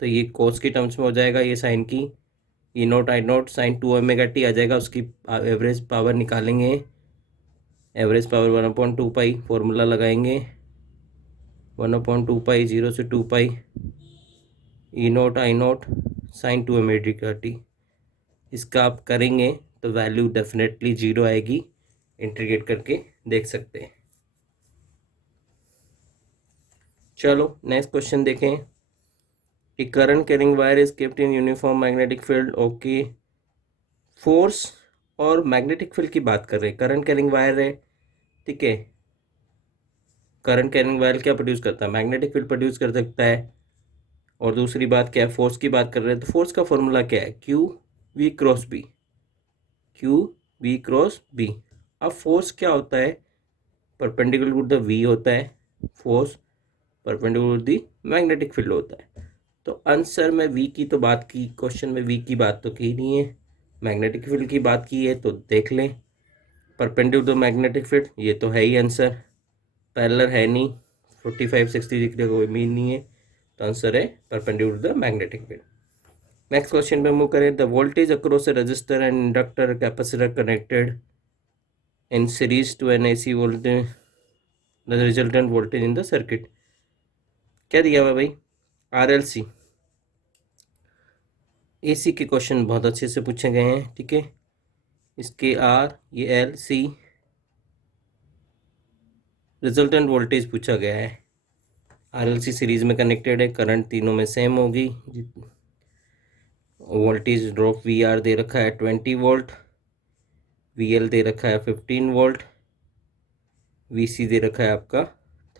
तो ये कोस की टर्म्स में हो जाएगा, ये साइन की ई नोट आई नोट साइन 2ωt आ जाएगा, उसकी एवरेज पावर निकालेंगे। एवरेज पावर 1/2 फॉर्मूला लगाएंगे, 1/2 0 से 2 ई नोट आई नोट साइन 2ωt। इसका आप करेंगे तो वैल्यू डेफिनेटली जीरो आएगी, इंटीग्रेट करके देख सकते हैं। चलो नेक्स्ट क्वेश्चन देखें। कि current carrying wire is kept in uniform magnetic field. Okay, force और मैग्नेटिक फील्ड की बात कर रहे हैं। करंट कैरिंग वायर है, ठीक है। करंट कैरिंग वायर क्या प्रोड्यूस करता है? मैग्नेटिक फील्ड प्रोड्यूस कर सकता है। और दूसरी बात क्या है? फोर्स की बात कर रहे हैं, तो फोर्स का फॉर्मूला क्या है? Q V cross B. Q V cross B. अब फोर्स क्या होता है? परपेंडिकुलर टू द वी होता है force, perpendicular to the magnetic field होता है। तो आंसर में वी की तो बात की, क्वेश्चन में वी की बात तो की नहीं है, मैग्नेटिक फील्ड की बात की है, तो देख लें परपेंडिकुलर टू मैग्नेटिक फील्ड, ये तो है ही आंसर। पैरेलल है नहीं, 45-60 डिग्री का कोई मीन नहीं है, तो आंसर है perpendicular to the magnetic field. Next question पे मूव करें। The voltage across a resistor and inductor capacitor connected in series to an AC voltage, the resultant voltage in the circuit. क्या दिया हुआ भाई? आरएलसी। एसी के question बहुत अच्छे से पूछे गए हैं, ठीक है। इसके आर, ये एल, सी, रिजल्टेंट वोल्टेज पूछा गया है। आरएलसी सीरीज में कनेक्टेड है, करंट तीनों में सेम होगी। वोल्टेज ड्रॉप वी आर दे रखा है 20 वोल्ट, वी एल दे रखा है 15 वोल्ट, वी सी दे रखा है आपका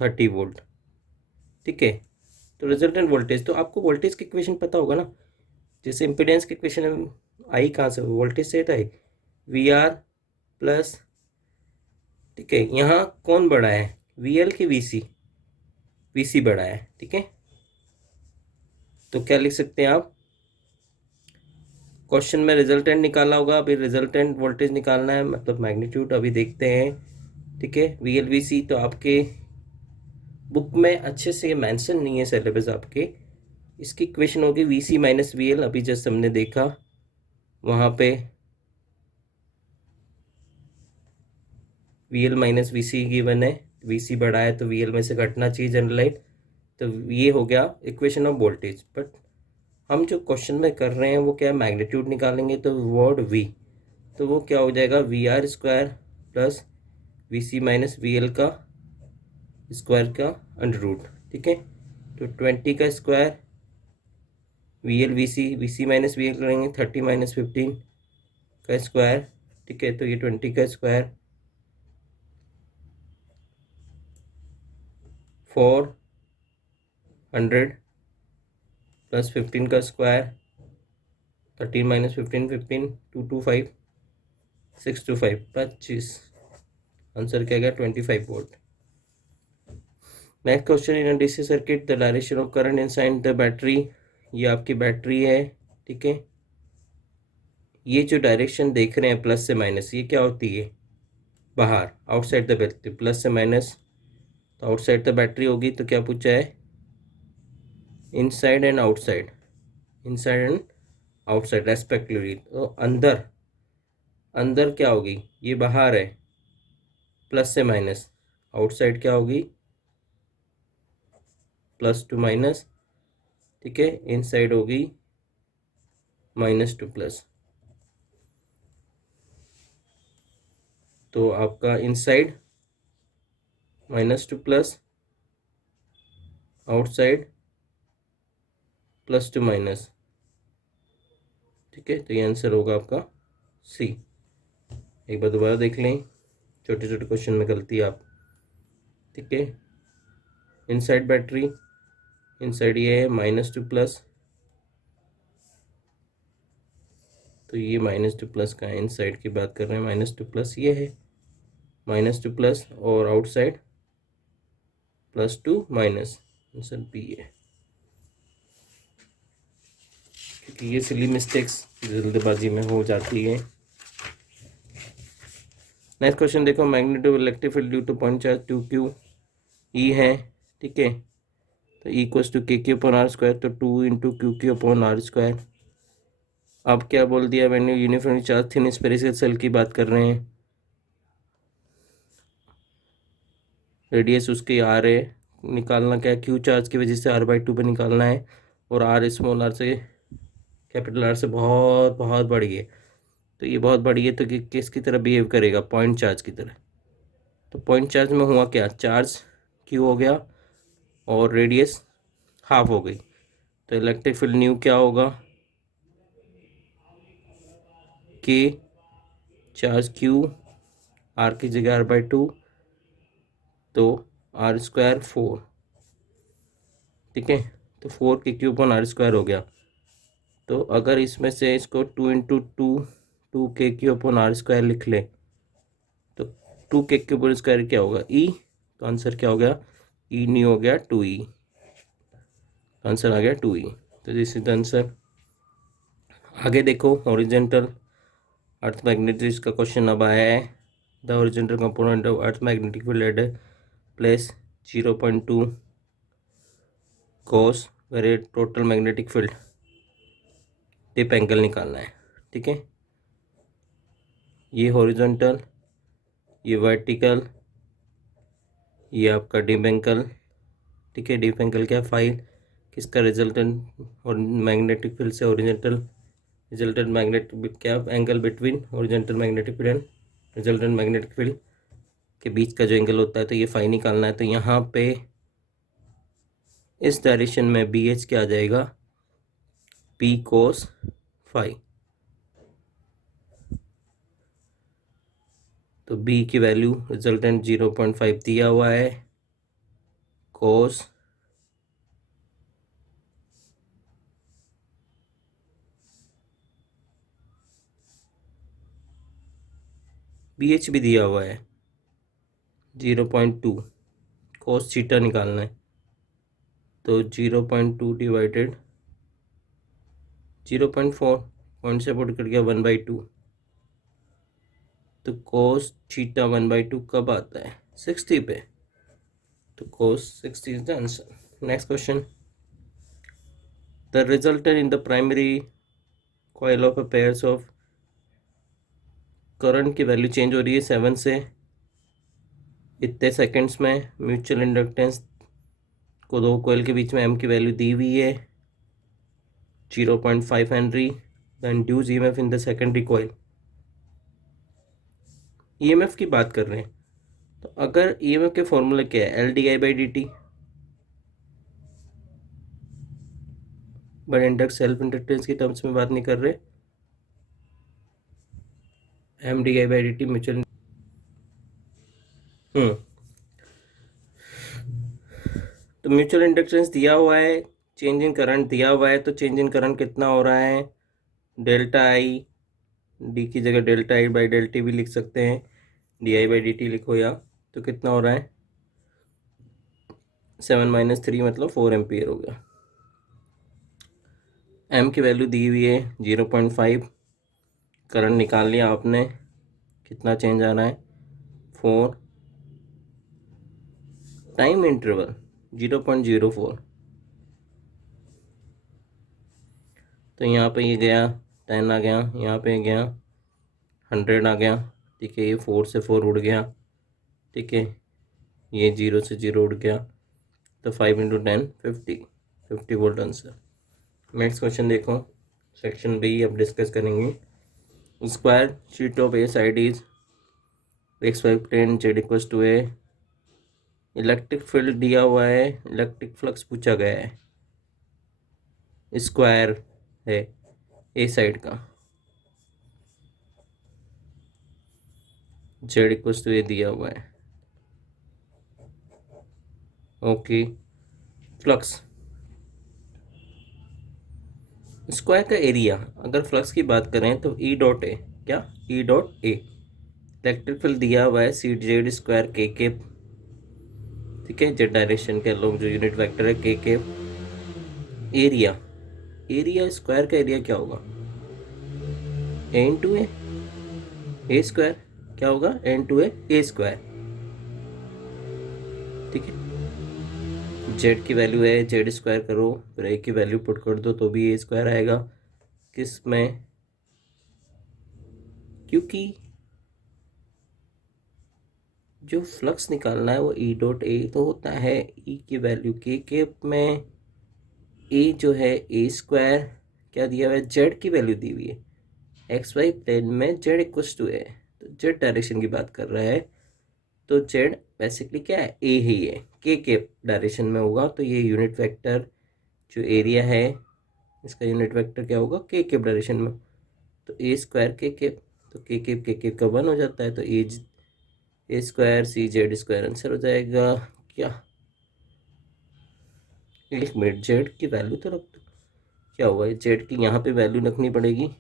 30 वोल्ट, ठीक है। तो रिजल्टेंट वोल्टेज, तो आपको वोल्टेज की इक्वेशन पता होगा ना, जैसे इम्पीडेंस की इक्वेशन आई कहाँ से? वोल्टेज से तो है, वी आर प्लस, ठीक है। यहाँ कौन बड़ा है, वी एल की वी सी? वी सी बड़ा है, ठीक है। तो क्या लिख सकते हैं आप? क्वेश्चन में रिजल्टेंट निकाला होगा, अभी रिजल्टेंट वोल्टेज निकालना है, मतलब मैग्नीट्यूड अभी देखते हैं, ठीक है। वी एल वी सी तो आपके बुक में अच्छे से मेंशन नहीं है, सिलेबस आपके। इसकी इक्वेशन होगी V C minus V L, अभी जस्ट हमने देखा वहाँ पे V L minus V C given है, वी सी बड़ा है तो वी एल में से घटना चाहिए जनरलाइट, तो ये हो गया इक्वेशन ऑफ वोल्टेज। बट हम जो क्वेश्चन में कर रहे हैं वो क्या है? मैग्नीट्यूड निकालेंगे, तो वर्ड वी, तो वो क्या हो जाएगा? V R square plus V C minus V L का स्क्वायर का अंडर रूट, ठीक है। तो 20 का square, V L V C minus V L करेंगे 30 माइनस 15 का स्क्वायर, ठीक है। तो ये 20 का स्क्वायर 400 प्लस 15 का स्क्वायर 13 माइनस 15 15 225 625 25, आंसर क्या गया? 25 volt. Next question, in DC circuit the direction of current inside the battery. ये आपकी बैटरी है, ठीक है। ये जो डायरेक्शन देख रहे हैं प्लस से माइनस, ये क्या होती है? बाहर, आउटसाइड द बैटरी, प्लस से माइनस, तो आउटसाइड द बैटरी होगी। तो क्या पूछा है? Inside and outside, inside and outside respectively. तो अंदर, अंदर क्या होगी? ये बाहर है, प्लस से माइनस, आउटसाइड क्या होगी? प्लस टू माइनस, ठीक है। इनसाइड होगी माइनस टू प्लस। तो आपका inside minus to plus, outside plus to minus, ठीक है। तो ये आंसर होगा आपका सी। एक बार दोबारा देख लें, छोटे छोटे क्वेश्चन में गलती आप, ठीक है। इनसाइड बैटरी, इनसाइड ये है माइनस टू प्लस, तो ये माइनस टू प्लस का इनसाइड की बात कर रहे हैं, माइनस टू प्लस ये है माइनस टू प्लस, और outside plus to minus, answer B है। क्योंकि ये सिली मिस्टेक्स जल्दबाजी में हो जाती है। नेक्स्ट क्वेश्चन देखो, magnitude of electric field due to point charge 2q E है, ठीक है। तो E equals to K Q upon R square, तो 2 into Q Q upon R square. अब क्या बोल दिया मैंने? Uniformly charge thin spherical shell की बात कर रहे हैं, रेडियस उसकी आर है, निकालना क्या है? क्यू चार्ज की वजह से r/2 पे निकालना है, और आर स्मॉल आर से कैपिटल आर से बहुत बहुत बड़ी है, तो ये बहुत बड़ी है, तो किसकी तरह बिहेव करेगा, पॉइंट चार्ज की तरह। तो पॉइंट चार्ज में हुआ क्या, चार्ज क्यू हो गया और रेडियस हाफ हो गई। तो इलेक्ट्रिक फील्ड न्यू क्या होगा, के चार्ज क्यू, आर की जगह R/2, तो R² 4, ठीक है। तो 4 k³ R² हो गया। तो अगर इसमें से इसको 2 × 2 2 k³ R² लिख ले, तो 2 k³ क्या होगा, ई। तो आंसर क्या हो गया, ई न्यू हो गया 2E। आंसर आ गया 2E। तो दिस इज द आंसर। आगे देखो, हॉरिजेंटल अर्थ मैग्नेटिक का क्वेश्चन अब आया है। The horizontal component of earth magnetic field at place 0.2 cos very total magnetic field, tip angle निकालना है, ठीक है। ये हॉरिजॉन्टल, ये वर्टिकल, ये आपका डिप एंगल, ठीक है। डिप एंगल क्या, फाइव किसका, रिजल्टेंट और मैग्नेटिक फील्ड से हॉरिजॉन्टल, रिजल्टेंट मैग्नेटिक क्या, angle between horizontal magnetic field and resultant magnetic field के बीच का जो एंगल होता है, तो ये फाई निकालना है। तो यहाँ पे इस डायरेक्शन में BH क्या आ जाएगा, P cos फाई। तो B की वैल्यू रिजल्टेंट 0.5 दिया हुआ है, कोस BH भी दिया हुआ है 0.2, कोस थीटा निकालना है। तो 0.2 डिवाइडेड 0.4, पॉइंट से पुट कर गया 1/2। तो कोस थीटा 1/2 कब आता है, 60 पे। तो कोस 60 is the answer. Next question, the resultant in the primary coil of a pairs of current की वैल्यू चेंज हो रही है 7 से इतने सेकंड्स में। म्यूचुअल इंडक्टेंस को दो कॉइल के बीच में M की वैल्यू दी हुई है 0.5 Henry. The induce EMF in the secondary coil, EMF की बात कर रहे हैं। तो अगर EMF के फॉर्मूला क्या है, LdI/dt, but induct self inductance की टर्म्स में बात नहीं कर रहे, MdI/dt म्यूचुअल। तो म्यूचुअल इंडक्टेंस दिया हुआ है, चेंज इन करंट दिया हुआ है, तो चेंज इन करंट कितना हो रहा है, ΔI, डी की जगह ΔI/ΔT भी लिख सकते हैं, dI/dt लिखो या। तो कितना हो रहा है, 7 - 3 मतलब 4 एम्पियर हो गया। M की वैल्यू दी हुई है 0.5, करंट निकाल लिया आपने, कितना चेंज आ रहा है, 4, टाइम इंटरवल 0.04। तो यहाँ पे ये गया 10 आ गया, यहाँ पे गया 100 आ गया, ठीक है। ये 4 से 4 उड़ गया, ठीक है। ये 0 से 0 उड़ गया, तो 5 × 10 50 वोल्ट आंसर। नेक्स्ट क्वेश्चन देखो, सेक्शन B अब डिस्कस करेंगे। Square sheet of A side is XY plane, Z = A। Electric field दिया हुआ है, इलेक्ट्रिक फ्लक्स पूछा गया है, स्क्वायर है A साइड का, Z = A दिया हुआ है, ओके। फ्लक्स, स्क्वायर का एरिया, अगर फ्लक्स की बात करें तो E.A, क्या E.A। इलेक्ट्रिक फील्ड दिया हुआ है Z² K, ठीक है। Z डायरेक्शन के लोग जो यूनिट वेक्टर है K। एरिया, एरिया स्क्वायर का एरिया क्या होगा, A स्क्वायर, क्या होगा, A², ठीक है। Z की वैल्यू है, Z² करो, फिर A की वैल्यू पुट कर दो तो भी A² आएगा। किस में, क्योंकि जो फ्लक्स निकालना है वो E.A तो होता है, E की वैल्यू K में, A जो है A² क्या दिया हुआ है, Z की वैल्यू दी हुई है एक्स वाई प्लेन में जेड इक्वस टू ए, तो जेड डायरेक्शन की बात कर रहा है, तो जेड बेसिकली क्या है, ए ही है, के डायरेक्शन में होगा, तो ये यूनिट वेक्टर जो एरिया है इसका यूनिट वेक्टर क्या होगा, के डायरेक्शन में, तो ए स्क्वायर के, तो के का 1 हो जाता है, तो ए स्क्वायर सी जेड स्क्वायर आंसर हो जाएगा क्या। एक मिनट, जेड की वैल्यू तो रख दो, क्या होगा, जेड की यहाँ पे वैल्यू रखनी पड़ेगी,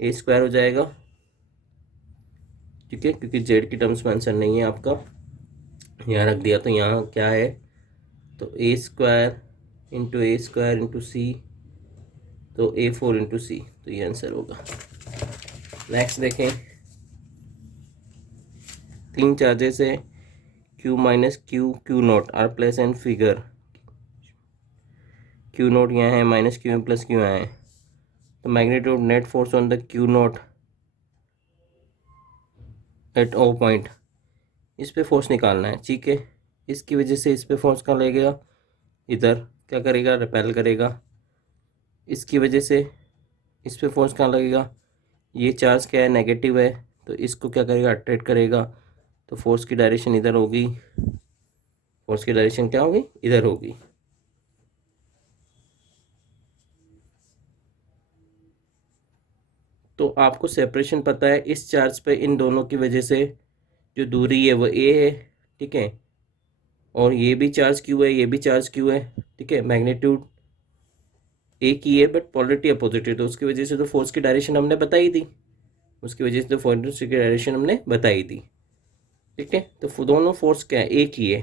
ए स्क्वायर हो जाएगा, ठीक है, क्योंकि जेड की टर्म्स में आंसर नहीं है आपका, यहाँ रख दिया, तो यहाँ क्या है, तो ए स्क्वायर इंटू सी, तो A4 इंटू सी, तो ये आंसर होगा। नेक्स्ट देखें, 3 चार्जेस है, Q minus Q nought are place and figure, Q nought यहाँ है, माइनस क्यू प्लस क्यू यहाँ है, तो magnitude net force on the Q nought at O point, इस पे फोर्स निकालना है, ठीक है, इसकी वजह से इस पे फोर्स कहाँ लगेगा, इधर क्या करेगा, रिपेल करेगा, इसकी वजह से इस पे फोर्स कहाँ लगेगा, ये चार्ज क्या है, नेगेटिव है, तो इसको क्या करेगा, अट्रैक्ट करेगा, तो फोर्स की डायरेक्शन इधर होगी, फोर्स की डायरेक्शन क्या होगी, इधर होगी। तो आपको सेपरेशन पता है, इस चार्ज पे इन दोनों की वजह से जो दूरी है वो ए है, ठीक है, और ये भी चार्ज क्यू है, ये भी चार्ज क्यू है, ठीक है, मैग्नीट्यूड ए की है बट पोलरिटी अपोजिट है, तो उसकी वजह से तो फोर्स की डायरेक्शन हमने बताई थी, उसकी वजह से तो फोर्स की डायरेक्शन हमने बताई थी, ठीक है, तो दोनों फोर्स क्या है, एक ही है,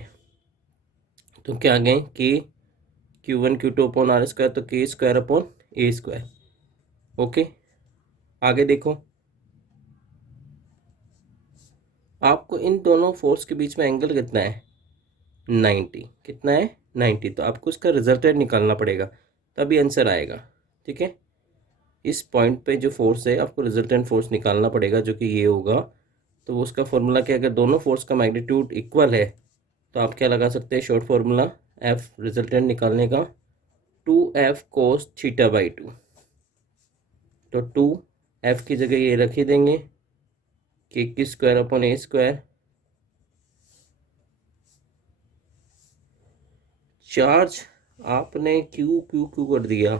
तो क्या आ गए, के Q1 Q2 upon R square, तो के स्क्वायर अपॉन ए स्क्वायर, ओके। आगे देखो, आपको इन दोनों फोर्स के बीच में एंगल कितना है, 90, कितना है 90, तो आपको इसका रिजल्टेंट निकालना पड़ेगा, तभी आंसर आएगा, ठीक है, इस पॉइंट पे जो फोर्स है आपको रिजल्टेंट फोर्स निकालना पड़ेगा, जो कि ये होगा, तो उसका फॉर्मूला क्या, अगर दोनों फोर्स का मैग्नीट्यूड इक्वल है तो आप क्या लगा सकते हैं, शॉर्ट फार्मूला एफ रिजल्टेंट निकालने का, 2F cos थीटा बाई 2, तो 2F की जगह ये रख ही देंगे, के स्क्वायर अपॉन ए स्क्वायर, चार्ज आपने क्यू क्यू क्यू कर दिया,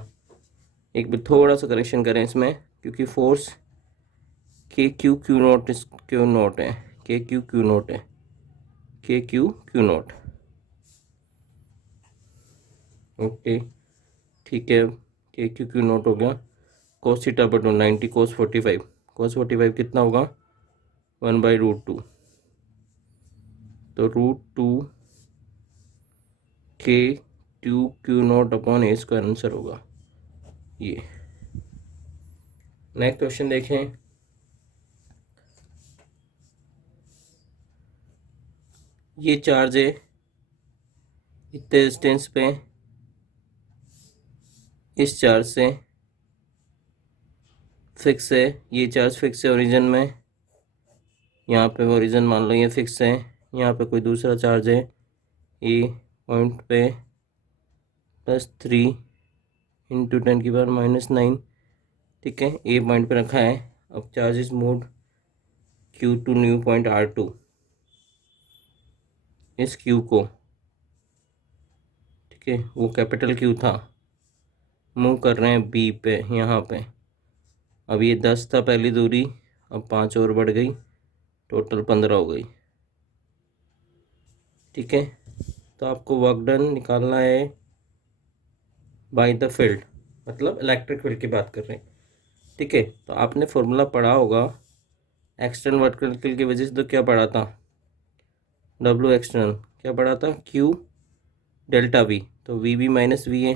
एक बार थोड़ा सा करेक्शन करें इसमें, क्योंकि force Q note Q note है, क्यू नोट है, क्यू नोट, ओके, ठीक है, क्यू नोट हो गया, कोस थीटा बटो 90 कोस 45 कितना होगा, 1/√2, तो √2 क्यू नोट अपॉन ए स्क्वायर आंसर होगा ये। नेक्स्ट क्वेश्चन देखें, ये चार्ज है इतने डिस्टेंस पे, इस चार्ज से फिक्स है, ये चार्ज फिक्स है ओरिजिन में, यहाँ पे ओरिजिन मान लो ये फिक्स है, यहाँ पे कोई दूसरा चार्ज है, ये पॉइंट पे +3 इंटू 10⁻⁹, ठीक है, ए पॉइंट पे रखा है, अब charge is moved Q to new point R2, इस क्यू को, ठीक है, वो कैपिटल क्यू था, मूव कर रहे हैं बी पे, यहाँ पे, अब ये 10 था पहली दूरी, अब 5 और बढ़ गई, टोटल 15 हो गई, ठीक है, तो आपको वर्क डन निकालना है बाय द फील्ड, मतलब इलेक्ट्रिक फील्ड की बात कर रहे हैं, ठीक है, तो आपने फॉर्मूला पढ़ा होगा एक्सटर्नल वर्टिकल की वजह से, तो क्या पढ़ा था, W एक्सटर्नल, क्या पढ़ा था, Q डेल्टा V, तो VB माइनस वी है,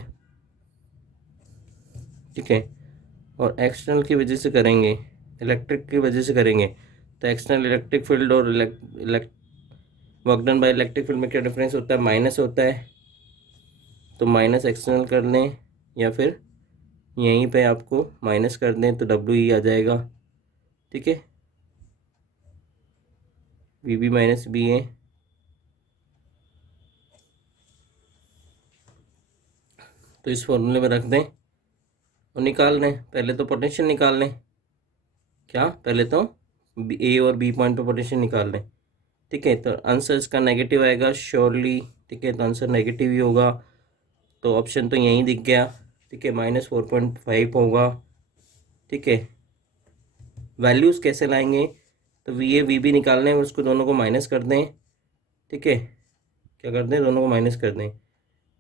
ठीक है, और एक्सटर्नल की वजह से करेंगे, इलेक्ट्रिक की वजह से करेंगे, तो एक्सटर्नल इलेक्ट्रिक फील्ड और work done by electric field में क्या डिफरेंस होता है, माइनस होता है, तो माइनस एक्सटर्नल कर लें, या फिर यहीं पे आपको माइनस कर दें तो WE आ जाएगा, ठीक है, VB माइनस बी है, तो इस फॉर्मूले में रख दें और निकाल लें, पहले तो पोटेंशियल निकाल लें, क्या, पहले तो ए और बी पॉइंट पे पोटेंशियल निकाल लें। ठीक है, तो आंसर इसका नेगेटिव आएगा श्योरली। ठीक है, तो आंसर नेगेटिव ही होगा, तो ऑप्शन तो यहीं दिख गया। ठीक है, -4.5 होगा। ठीक है, वैल्यूज़ कैसे लाएंगे, तो वी ए वी बी निकालने हैं, उसको दोनों को माइनस कर दें। ठीक है, क्या कर दें, दोनों को माइनस कर दें।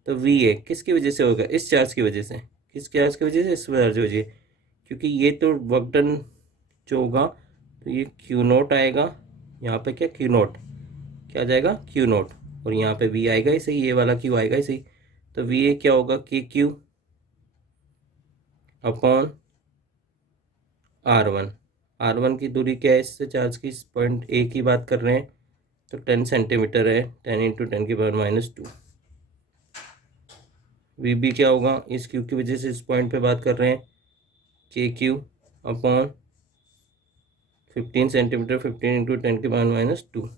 तो वी ए किसकी वजह से होगा, इस चार्ज की वजह से। किस चार्ज की वजह से, इस चार्ज की वजह। क्योंकि ये तो वर्क डन जो होगा, तो ये क्यू नोट आएगा। यहाँ पे क्या, क्यू नोट क्या आ जाएगा, क्यू नोट। और यहाँ पे वी आएगा ही सही, ये वाला क्यू आएगा ही सही। तो वी ए क्या होगा, के क्यू अपॉन R1। R1 की दूरी क्या है इससे, चार्ज की पॉइंट ए की बात कर रहे हैं, तो 10 सेंटीमीटर है। 10 × 10⁻²। वी बी क्या होगा, इस क्यू की वजह से इस पॉइंट पे बात कर रहे हैं, के क्यू अपॉन 15 सेंटीमीटर, 15 × 10⁻²।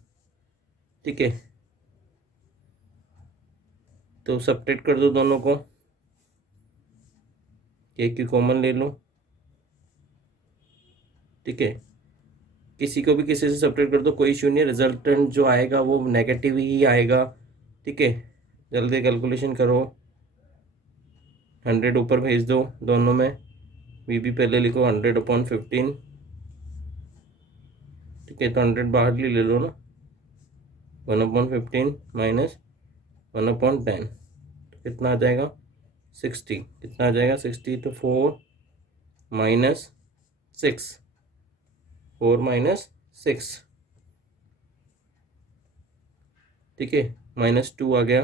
ठीक है, तो सब्ट्रैक्ट कर दो दोनों को, के क्यू कॉमन ले लो। ठीक है, किसी को भी किसी से सब्ट्रैक्ट कर दो, कोई इशू नहीं है, रिजल्टेंट जो आएगा वो नेगेटिव ही आएगा। ठीक है, जल्दी कैलकुलेशन करो, 100 ऊपर भेज दो दोनों में। वी बी पहले लिखो 100/15। ठीक है, तो 100 बाहर ले लो ना, 1/15 माइनस 1/10, तो कितना आ जाएगा, 60। कितना आ जाएगा, 60। तो 4 माइनस 6, 4 माइनस 6। ठीक है, -2 आ गया,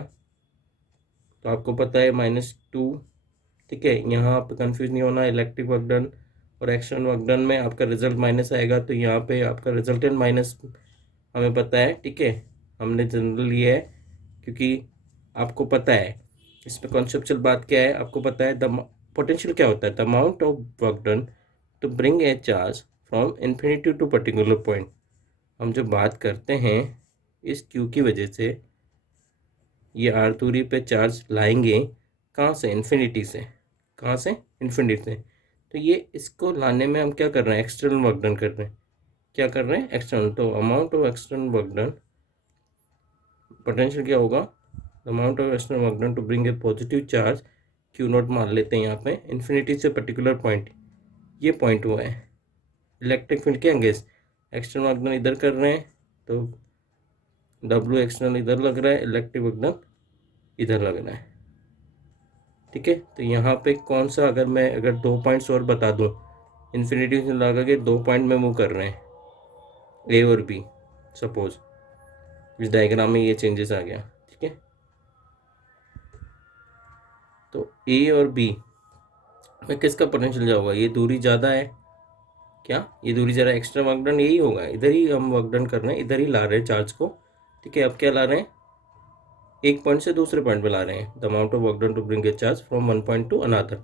तो आपको पता है -2। ठीक है, यहाँ पे कंफ्यूज नहीं होना, इलेक्ट्रिक वर्क डन और एक्सटर्नल वर्क डन में आपका रिजल्ट माइनस आएगा, तो यहाँ पे आपका रिजल्टेंट माइनस हमें पता है। ठीक है, हमने जनरल लिया है, क्योंकि आपको पता है इसमें कॉन्सेप्चुअल बात क्या है, आपको पता है द पोटेंशियल क्या होता है, the amount of work done to bring a charge from infinity to particular point. हम जो बात करते हैं, इस क्यू की वजह से ये आर दूरी पे चार्ज लाएंगे, कहाँ से, इन्फिनिटी से। कहाँ से, इन्फिनिटी से। तो ये इसको लाने में हम क्या कर रहे हैं, एक्सटर्नल वर्क डन कर रहे हैं। क्या कर रहे हैं, एक्सटर्नल। तो amount of external work done, potential क्या होगा, amount of external work done to bring a positive charge, Q nought मान लेते हैं यहाँ पे, इन्फिनिटी से पर्टिकुलर पॉइंट। ये पॉइंट हुआ है इलेक्ट्रिक फील्ड के अगेंस्ट। एक्सटर्नल वर्क डन इधर कर रहे हैं, तो डब्ल्यू एक्सटर्नल इधर लग रहा है, इलेक्ट्रिक वर्क डन इधर लग रहा है। ठीक है, तो यहाँ पे कौन सा, अगर 2 पॉइंट्स और बता दूँ, इन्फिनिटी से लगा के 2 पॉइंट में मूव कर रहे हैं, ए और बी। सपोज इस डायग्राम में ये चेंजेस आ गया। ठीक है, तो ए और बी में किसका पोटेंशियल जाएगा, ये दूरी ज़्यादा है। क्या, ये दूरी ज़्यादा, एक्स्ट्रा वर्क डन यही होगा, इधर ही हम वर्क डन कर रहे हैं, इधर ही ला रहे हैं चार्ज को। ठीक है, अब क्या ला रहे हैं, एक पॉइंट से दूसरे पॉइंट पे ला रहे हैं, the amount of work done to bring a charge from one point to another,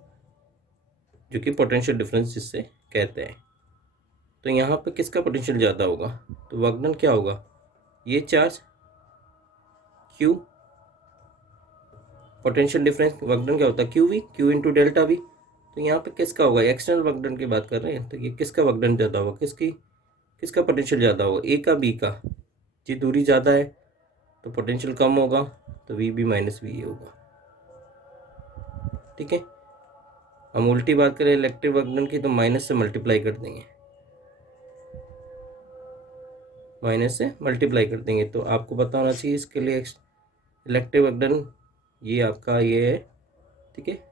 जो कि पोटेंशियल डिफरेंस जिससे कहते हैं। तो यहाँ पे किसका पोटेंशियल ज़्यादा होगा, तो वर्क डन क्या होगा, ये charge Q, potential difference work done क्या होता है, Q V, Q into delta V. तो यहाँ पे किसका होगा, एक्सटर्नल वर्क डन की बात कर रहे हैं, तो ये किसका वर्क डन ज़्यादा होगा, किसका पोटेंशियल ज़्यादा होगा, ए का बी का। जी दूरी ज़्यादा है तो पोटेंशियल कम होगा, तो V B minus V A होगा। ठीक है, हम उल्टी बात करें इलेक्ट्रिक वर्क डन की, तो माइनस से मल्टीप्लाई कर देंगे, माइनस से मल्टीप्लाई कर देंगे। तो आपको पता होना चाहिए इसके लिए, इलेक्ट्रिक वर्क डन ये आपका ये है। ठीक है,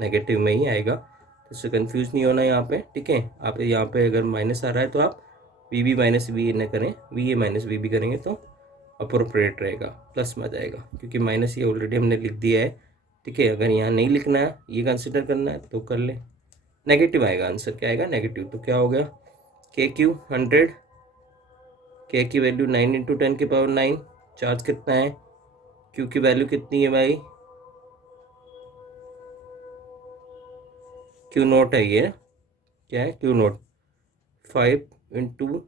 नेगेटिव में ही आएगा, तो इससे कंफ्यूज नहीं होना यहाँ पे। ठीक है, आप यहाँ पे अगर माइनस आ रहा है तो आप V B minus V A न करें, V A minus V B करेंगे तो अप्रोप्रिएट रहेगा, प्लस में आ जाएगा, क्योंकि माइनस ये ऑलरेडी हमने लिख दिया है। ठीक है, अगर यहाँ नहीं लिखना है, ये कंसिडर करना है तो कर ले, नेगेटिव आएगा आंसर, क्या आएगा, नेगेटिव। तो क्या हो गया, के क्यू 100, के की वैल्यू 9 × 10⁹, चार्ज कितना है, क्यू की वैल्यू कितनी है भाई, क्यू नोट है ये, क्या है, क्यू नोट 5 ×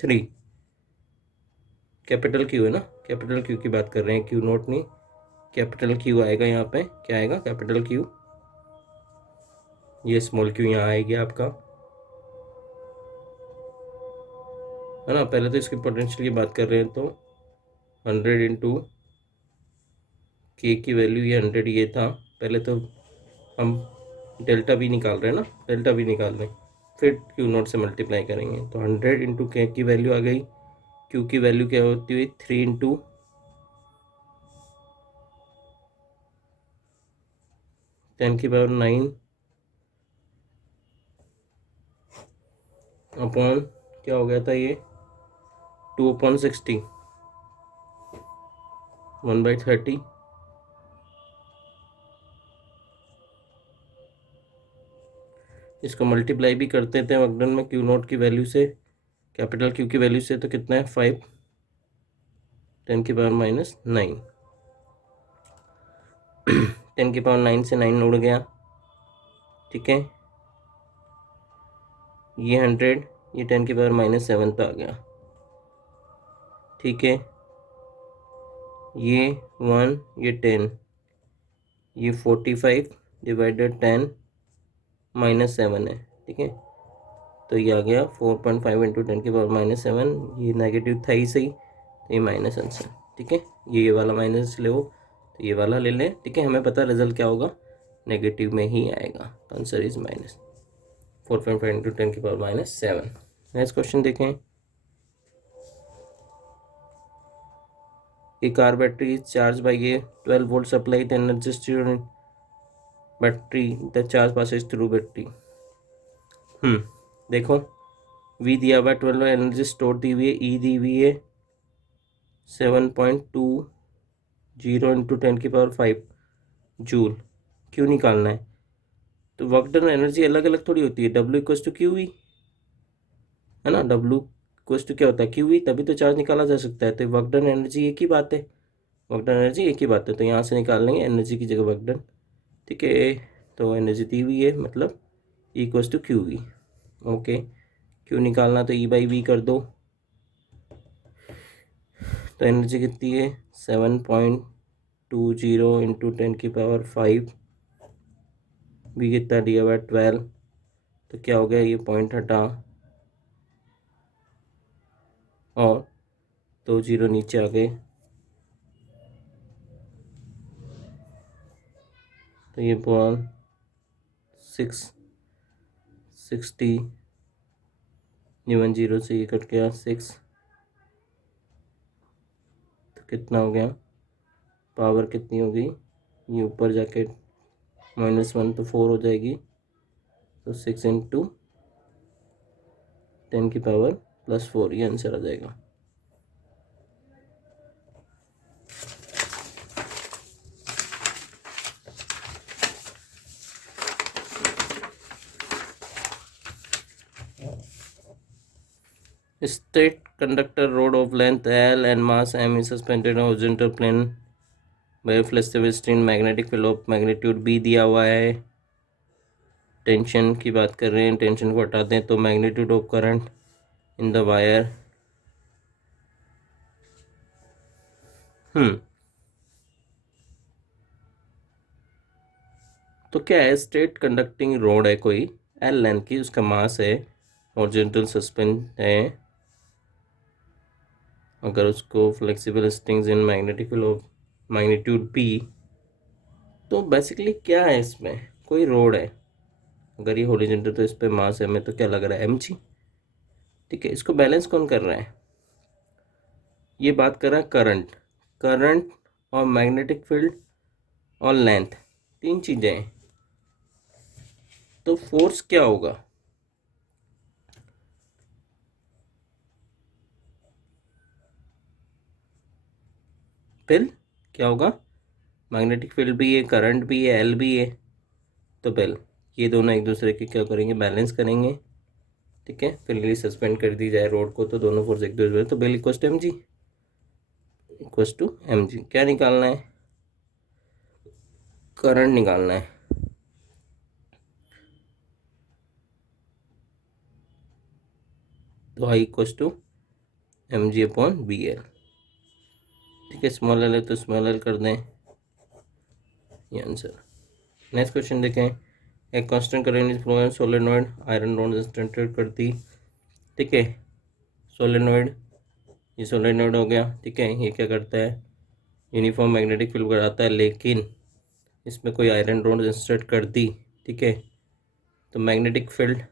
3, कैपिटल क्यू है ना, कैपिटल क्यू की बात कर रहे हैं, क्यू नोट नहीं, कैपिटल क्यू आएगा यहाँ पे, क्या आएगा, कैपिटल क्यू। ये स्मॉल क्यू यहाँ आएगी आपका, है ना। पहले तो इसकी पोटेंशियल की बात कर रहे हैं तो 100 इंटू के की वैल्यू ये 100 ये था। पहले तो हम डेल्टा भी निकाल रहे हैं ना, डेल्टा भी निकाल रहे हैं, फिर क्यू नोट से मल्टीप्लाई करेंगे तो 100 इंटू के की वैल्यू आ गई। क्यू की वैल्यू क्या होती हुई 3 इंटू 10⁹ अपॉन क्या हो गया था ये 2/60 1/30। इसको मल्टीप्लाई भी करते थे वक्डन में क्यू नोट की वैल्यू से, कैपिटल क्यू की वैल्यू से, तो कितना है 5 10⁻⁹ 10⁹ से 9 उड़ गया। ठीक है, ये 100 ये 10⁻⁷ पे आ गया। ठीक है, ये 1 ये 10 ये 45 डिवाइडेड 10⁻7 है। ठीक है, तो ये आ गया 4.5 इंटू 10⁻⁷। ये नेगेटिव था ही सही, तो ये माइनस आंसर। ठीक है, ये वाला माइनस ले हो तो ये वाला ले लें। ठीक है, हमें पता रिजल्ट क्या होगा, नेगेटिव में ही आएगा। Answer is minus 4.5 into 10⁻⁷। Next question देखें। A car battery is charged by a 12 volt supply. The energy stored in battery, the charge passes through battery. देखो V दिया हुआ 12 एनर्जी स्टोर दी हुई है, E दी हुई है 7.20 इंटू 10⁵ जूल। क्यों निकालना है, तो वर्क डन एनर्जी अलग अलग थोड़ी होती है। W equals to Q V है ना, W इक्वल्स टू क्या होता है क्यू वी, तभी तो चार्ज निकाला जा सकता है। तो वर्क डन एनर्जी एक ही बात है, वर्क डन एनर्जी एक ही बात है, तो यहाँ से निकाल लेंगे एनर्जी की जगह वर्क डन। ठीक है, तो एनर्जी दी हुई है मतलब E equals to Q V. Okay, Q निकालना तो E/V कर दो, तो एनर्जी कितनी है 7.20 इंटू 10⁵ भी कितना दिया हुआ है 12, तो क्या हो गया ये पॉइंट हटा और 2 0 नीचे आ गए, तो ये बॉल 660 1 0 से ये कट गया 6, तो कितना हो गया, पावर कितनी हो गई, ये ऊपर जाके -1 तो 4 हो जाएगी, तो 6 इंटू 10⁻+4 ये आंसर आ जाएगा। Straight conductor rod of length L and mass m is suspended on horizontal plane by a flexible string. Magnetic field of magnitude B दिया हुआ है। टेंशन की बात कर रहे हैं, टेंशन को हटा दें तो magnitude of current in the wire तो क्या है, स्ट्रेट कंडक्टिंग रोड है कोई L लेंथ की, उसका मास है, हॉरिजॉन्टल सस्पेंड है, अगर उसको flexible strings in magnetic field of magnitude P, तो बेसिकली क्या है, इसमें कोई रोड है, अगर ये हॉरिजॉन्टल तो इस पे मास है, हमें तो क्या लग रहा है mg। ठीक है, इसको बैलेंस कौन कर रहा है, ये बात कर रहा है करंट, करंट और मैग्नेटिक फील्ड और लेंथ, तीन चीजें हैं, तो फोर्स क्या होगा, फिर क्या होगा, मैग्नेटिक फील्ड भी है, करंट भी है, एल भी है, तो बेल ये दोनों एक दूसरे के क्या करेंगे, बैलेंस करेंगे। ठीक है, फिर यदि सस्पेंड कर दी जाए रोड को तो दोनों फोर्स एक दूसरे, तो bell equal to M G, equal to M G. क्या निकालना है, करंट निकालना है, तो I equal to M G upon B L. ठीक है, स्मॉल एल है तो स्मॉल एल कर दें, ये आंसर। नेक्स्ट क्वेश्चन देखें। एक constant current is flow in solenoid, iron rod इंस्टेंटेड कर दी। ठीक है, सोलेनोइड, ये सोलेनोइड हो गया, ठीक है। ये क्या करता है, यूनिफॉर्म मैग्नेटिक फील्ड बनाता है, लेकिन इसमें कोई आयरन रॉड इंसर्ट कर दी, ठीक है, तो magnetic field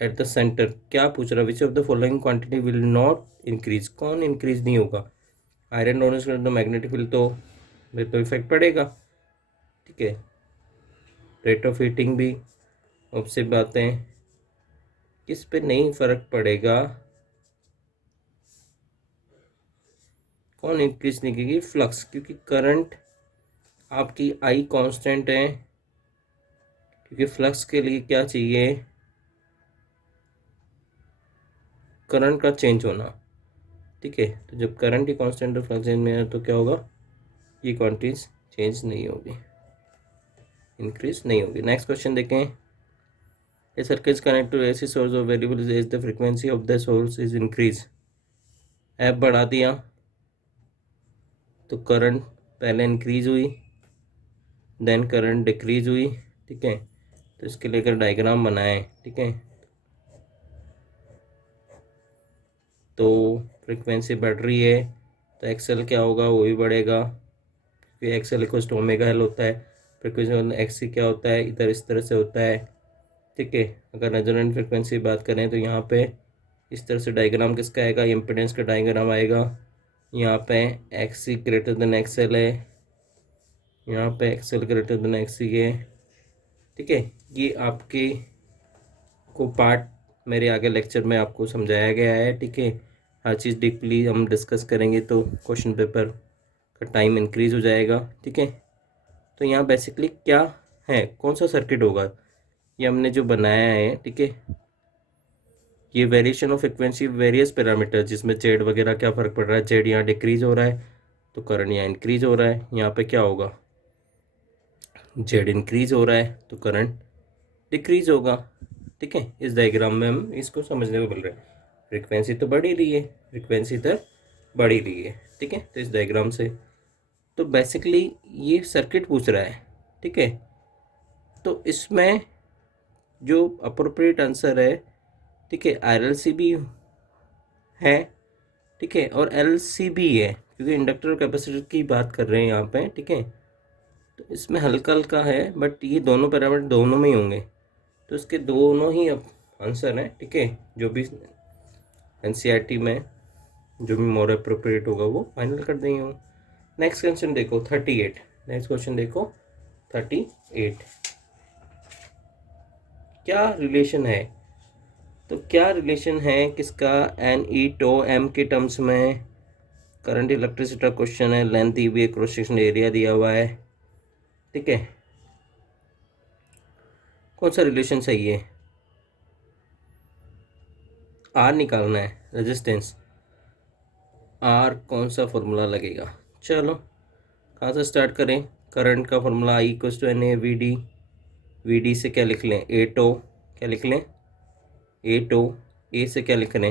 at the centre, क्या पूछ रहा है, विच of the following quantity will not increase, कौन इंक्रीज नहीं होगा, आयरन रॉड इंसर्ट तो मैग्नेटिक फील्ड तो मेरे तो इफेक्ट पड़ेगा, ठीक है। रेट ऑफ हीटिंग भी ऑब्से बातें, किस पे नहीं फर्क पड़ेगा, कौन इंक्रीज नहीं करेगी, फ्लक्स, क्योंकि करंट आपकी आई कांस्टेंट है, क्योंकि फ्लक्स के लिए क्या चाहिए, करंट का चेंज होना, ठीक है। तो जब करंट ही कांस्टेंट और फ्लक्स चेंज में है तो क्या होगा, ये क्वांटिटीज चेंज नहीं होगी, इंक्रीज नहीं होगी। नेक्स्ट क्वेश्चन देखें, a circuit is connect to AC source of variable is the frequency of the source is increase, ऐप बढ़ा दिया तो करंट पहले इंक्रीज हुई, देन करंट डिक्रीज हुई, ठीक है। तो इसके लेकर डायग्राम बनाए, ठीक है। तो फ्रीक्वेंसी बढ़ रही है तो एक्सएल क्या होगा, वो भी बढ़ेगा, क्योंकि XL equal to omega L होता है। फ्रीक्वेंसी एक्सी क्या होता है, इधर इस तरह से होता है, ठीक है। अगर रेजोनेंट फ्रीक्वेंसी की बात करें तो यहाँ पे इस तरह से डायग्राम किसका आएगा, इम्पिडेंस का डायग्राम आएगा। यहाँ पे एक्सी ग्रेटर देन एक्सएल है, यहाँ पे एक्सएल ग्रेटर देन एक्सी है, ठीक है। ये आपके को पार्ट मेरे आगे लेक्चर में आपको समझाया गया है, ठीक है। हर चीज़ डीपली हम डिस्कस करेंगे तो क्वेश्चन पेपर का टाइम इंक्रीज हो जाएगा, ठीक है। तो यहाँ बेसिकली क्या है, कौन सा सर्किट होगा, ये हमने जो बनाया है, ठीक है। ये variation of frequency various parameter, जिसमें जेड वगैरह क्या फ़र्क पड़ रहा है, जेड यहाँ डिक्रीज हो रहा है तो करंट यहाँ इंक्रीज हो रहा है, यहाँ पे क्या होगा, जेड इंक्रीज हो रहा है तो करंट डिक्रीज होगा, ठीक है। इस डायग्राम में हम इसको समझने को बोल रहे हैं, फ्रीक्वेंसी तो बढ़ ही रही है, फ्रीक्वेंसी तो बढ़ ही रही है, ठीक है। तो इस डायग्राम से तो बेसिकली ये सर्किट पूछ रहा है, ठीक है। तो इसमें जो अप्रोप्रिएट आंसर है, ठीक है, RLC भी है, ठीक है, और LC भी है, क्योंकि इंडक्टर और कैपेसिटर की बात कर रहे हैं यहाँ पे, ठीक है। तो इसमें हल्का हल्का है, बट ये दोनों पैरामीटर दोनों में ही होंगे, तो इसके दोनों ही अब आंसर हैं, ठीक है। जो भी NCERT में जो भी मोर अप्रोप्रिएट होगा वो फाइनल कर देंगे हम। नेक्स्ट क्वेश्चन देखो 38, नेक्स्ट क्वेश्चन देखो 38, क्या रिलेशन है, तो क्या रिलेशन है किसका, NE टो M के टर्म्स में, करंट इलेक्ट्रिसिटी का क्वेश्चन है, लेंथ दी हुई है, क्रॉस सेक्शन एरिया दिया हुआ है, ठीक है। कौन सा रिलेशन सही है, आर निकालना है, रेजिस्टेंस आर, कौन सा फॉर्मूला लगेगा, चलो कहाँ से स्टार्ट करें। करंट का formula I equals to NA VD, VD से क्या लिख लें, ए टो, क्या लिख लें, ए टो, ए से क्या लिख लें,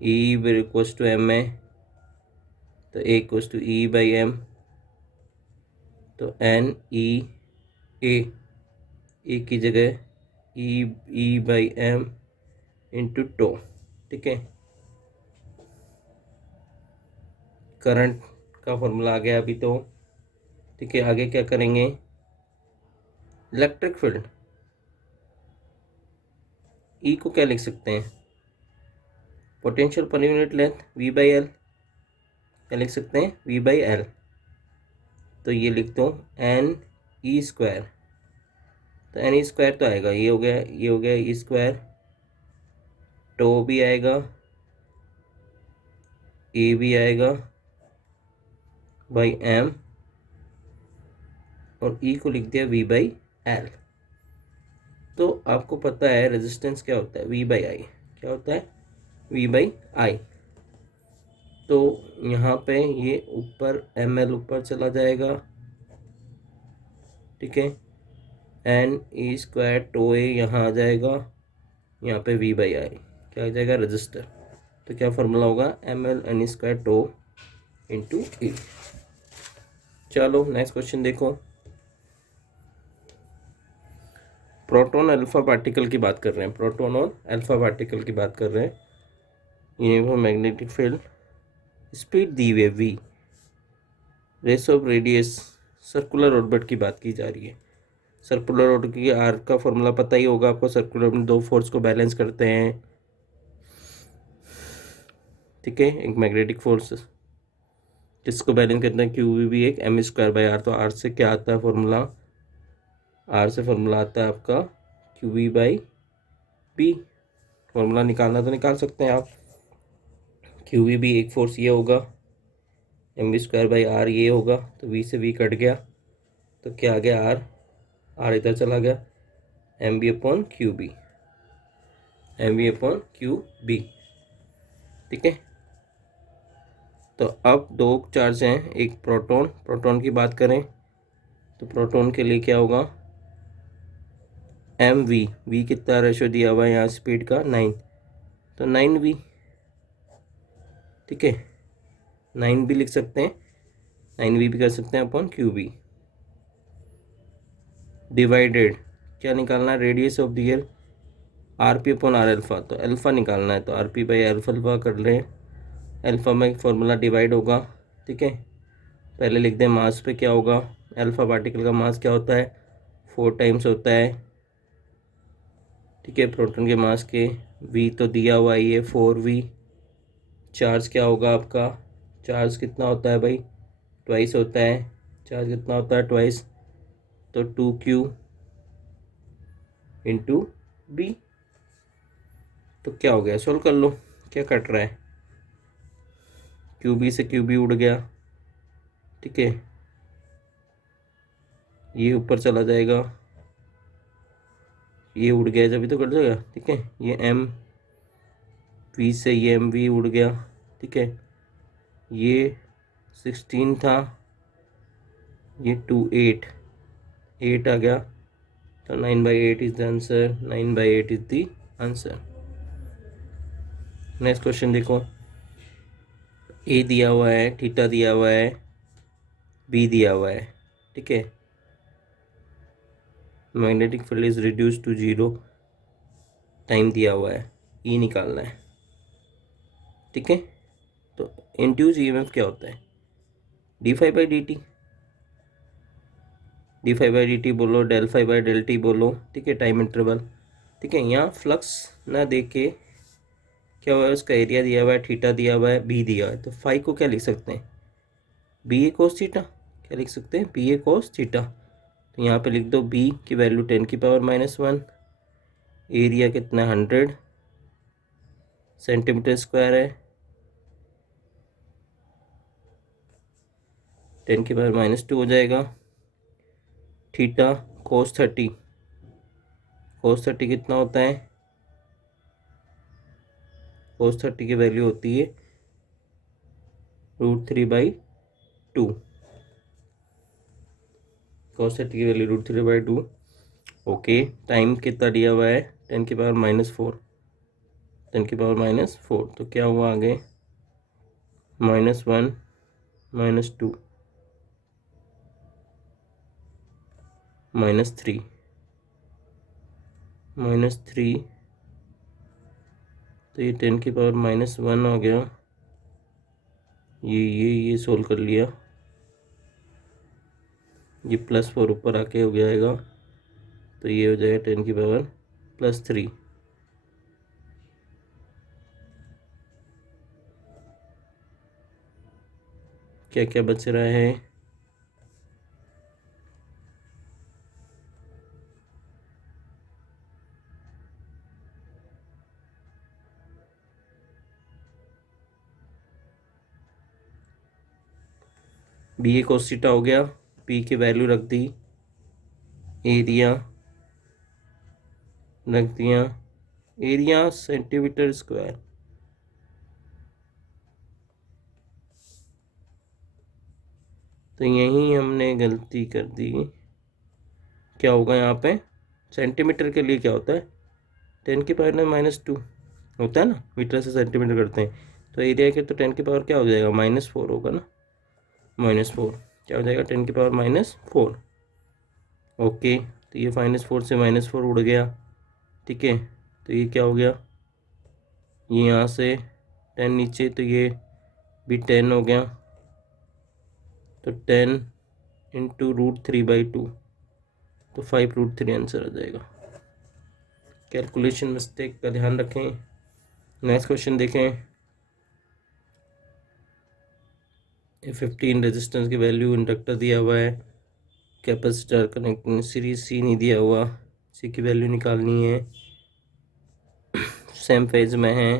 ई इक्वल्स टू एम है, तो A equals to E by M, तो एन ई ए की जगह E by M into tau, ठीक है। करंट का फॉर्मूला आ गया अभी तो, ठीक है। आगे क्या करेंगे, इलेक्ट्रिक फील्ड, ई को क्या लिख सकते हैं, potential per unit length V by L, क्या लिख सकते हैं, V बाई एल, तो ये लिख दो NE स्क्वायर, तो NE स्क्वायर तो आएगा, ये हो गया, ये हो गया ई स्क्वायर, टो भी आएगा, ए भी आएगा बाई एम, और ई को लिख दिया V बाई एल। तो आपको पता है रेजिस्टेंस क्या होता है, V बाई आई, क्या होता है, V बाई आई। तो यहाँ पे ये ऊपर ML ऊपर चला जाएगा, ठीक है। NE स्क्वायर टो ए यहाँ आ जाएगा, यहाँ पे V बाई आई क्या आ जाएगा, रजिस्टर। तो क्या फॉर्मूला होगा, ML NE square tau into E. चलो नेक्स्ट क्वेश्चन देखो, प्रोटॉन अल्फा पार्टिकल की बात कर रहे हैं, प्रोटॉन और अल्फा पार्टिकल की बात कर रहे हैं। यूनिफॉर्म मैग्नेटिक फील्ड, स्पीड दी हुई v, race of radius, circular orbit की बात की जा रही है। सर्कुलर ऑर्बिट की आर का फॉर्मूला पता ही होगा आपको, सर्कुलर में दो फोर्स को बैलेंस करते हैं, ठीक है। एक मैग्नेटिक फोर्स किसको बैलेंस करते हैं, क्यू वी भी एक एम स्क्वायर बाई आर। तो आर से क्या आता है फॉर्मूला, आर से फॉर्मूला आता है आपका Q V by B. Formula निकालना तो निकाल सकते हैं आप। क्यू वी भी एक फोर्स ये होगा, M V square by R ये होगा, तो वी से वी कट गया, तो क्या आ गया आर, आर इधर चला गया, M B upon Q B, M V upon Q B, ठीक है। तो अब दो चार्ज हैं, एक प्रोटॉन, प्रोटॉन की बात करें तो प्रोटॉन के लिए क्या होगा, एम वी, वी कितना रेशो दिया हुआ है यहाँ स्पीड का 9, तो 9v, ठीक है। 9 भी लिख सकते हैं, 9v भी कर सकते हैं अपॉन क्यू बी, डिवाइडेड क्या निकालना है, radius of the year R P upon R alpha, तो अल्फा निकालना है, तो आर पी बाई अल्फा कर रहे हैं। अल्फा में फॉर्मूला डिवाइड होगा, ठीक है। पहले लिख दें मास पे क्या होगा, अल्फा पार्टिकल का मास क्या होता है 4 टाइम्स होता है, ठीक है, प्रोटॉन के मास के। v तो दिया हुआ है ये 4v। चार्ज क्या होगा आपका, चार्ज कितना होता है भाई, ट्वाइस होता है, चार्ज कितना होता है ट्वाइस, तो 2q इंटू बी। तो क्या हो गया, सोल्व कर लो, क्या कट रहा है, क्यू बी से क्यू बी उड़ गया, ठीक है, ये ऊपर चला जाएगा, ये उड़ गया जब भी तो कट जाएगा, ठीक है। ये एम वी से ये एम वी उड़ गया, ठीक है। ये 16 था, ये 8 आ गया, तो 9/8 is the answer, 9/8 is the answer. Next question देखो, ए दिया हुआ है, थीटा दिया हुआ है, बी दिया हुआ है, ठीक है। Magnetic field is reduce to 0, time दिया हुआ है, ई निकालना है, ठीक है। तो इंड्यूस ईएमएफ क्या होता है, d∅dt, d∅dt बोलो, del∅ del t बोलो, ठीक है, टाइम इंटरवल, ठीक है। यहाँ फ्लक्स ना दे के क्या हुआ है, उसका एरिया दिया हुआ है, थीटा दिया हुआ है, बी दिया हुआ है, तो फाई को क्या लिख सकते हैं, बी ए कोस थीटा, क्या लिख सकते हैं, बी ए कोस थीटा। तो यहाँ पे लिख दो बी की वैल्यू 10⁻⁻1, एरिया कितना 100 सेंटीमीटर स्क्वायर है, 10⁻⁻2 हो जाएगा। थीटा कोस 30, कोस 30 कितना होता है, कोस 30 की वैल्यू होती है √3/2, कोस 30 की वैल्यू √3/2, ओके। टाइम कितना दिया हुआ है 10⁻⁻4, 10⁻⁻4, तो क्या हुआ आगे, -1 -2 -3 -3, तो ये 10⁻⁻1 हो गया, ये सोल्व कर लिया, ये +4 ऊपर आके हो जाएगा, तो ये हो जाएगा 10⁻+3। क्या क्या बच रहा है, बी ए कोस थीटा हो गया, पी की वैल्यू रख दी, एरिया रख दिया, एरिया सेंटीमीटर स्क्वायर, तो यहीं हमने गलती कर दी। क्या होगा यहाँ पे, सेंटीमीटर के लिए क्या होता है 10⁻⁻2 होता है ना, मीटर से सेंटीमीटर करते हैं, तो एरिया के तो 10 क्या हो जाएगा -4 होगा ना, -4 क्या हो जाएगा 10⁻⁻4, ओके। तो ये -4 से -4 उड़ गया, ठीक है। तो ये क्या हो गया, ये यहाँ से 10 नीचे, तो ये भी 10 हो गया। तो 10 इंटू √3/2, तो 5√3 आंसर आ जाएगा। कैलकुलेशन मिस्टेक का ध्यान रखें। नेक्स्ट क्वेश्चन देखें। 15 रेजिस्टेंस की वैल्यू, इंडक्टर दिया हुआ है, कैपेसिटर कनेक्टिंग सीरीज सी नहीं दिया हुआ, सी की वैल्यू निकालनी है, सेम फेज में है,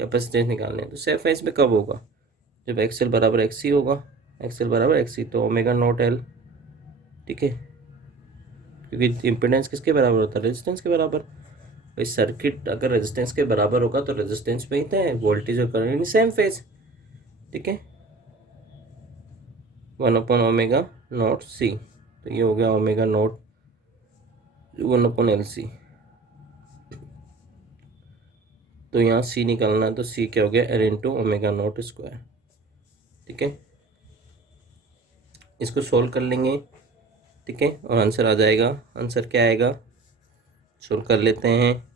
कैपेसिटेंस निकालने है। तो सेम फेज में कब होगा, जब एक्सएल बराबर एक्सी होगा, एक्सएल बराबर एक्सी, तो ओमेगा नॉट एल, ठीक है, क्योंकि इम्पिडेंस किसके बराबर होता है, रेजिस्टेंस के बराबर। भाई सर्किट अगर रेजिस्टेंस के बराबर होगा तो रेजिस्टेंस में ही तो है, वोल्टेज और करंट सेम फेज, ठीक है। 1/ओमेगा नॉट सी, तो ये हो गया ओमेगा नॉट 1/LC। तो यहाँ सी निकालना है, तो सी क्या हो गया, L into omega naught square, ठीक है। इसको सोल्व कर लेंगे, ठीक है, और आंसर आ जाएगा। आंसर क्या आएगा, सोल्व कर लेते हैं।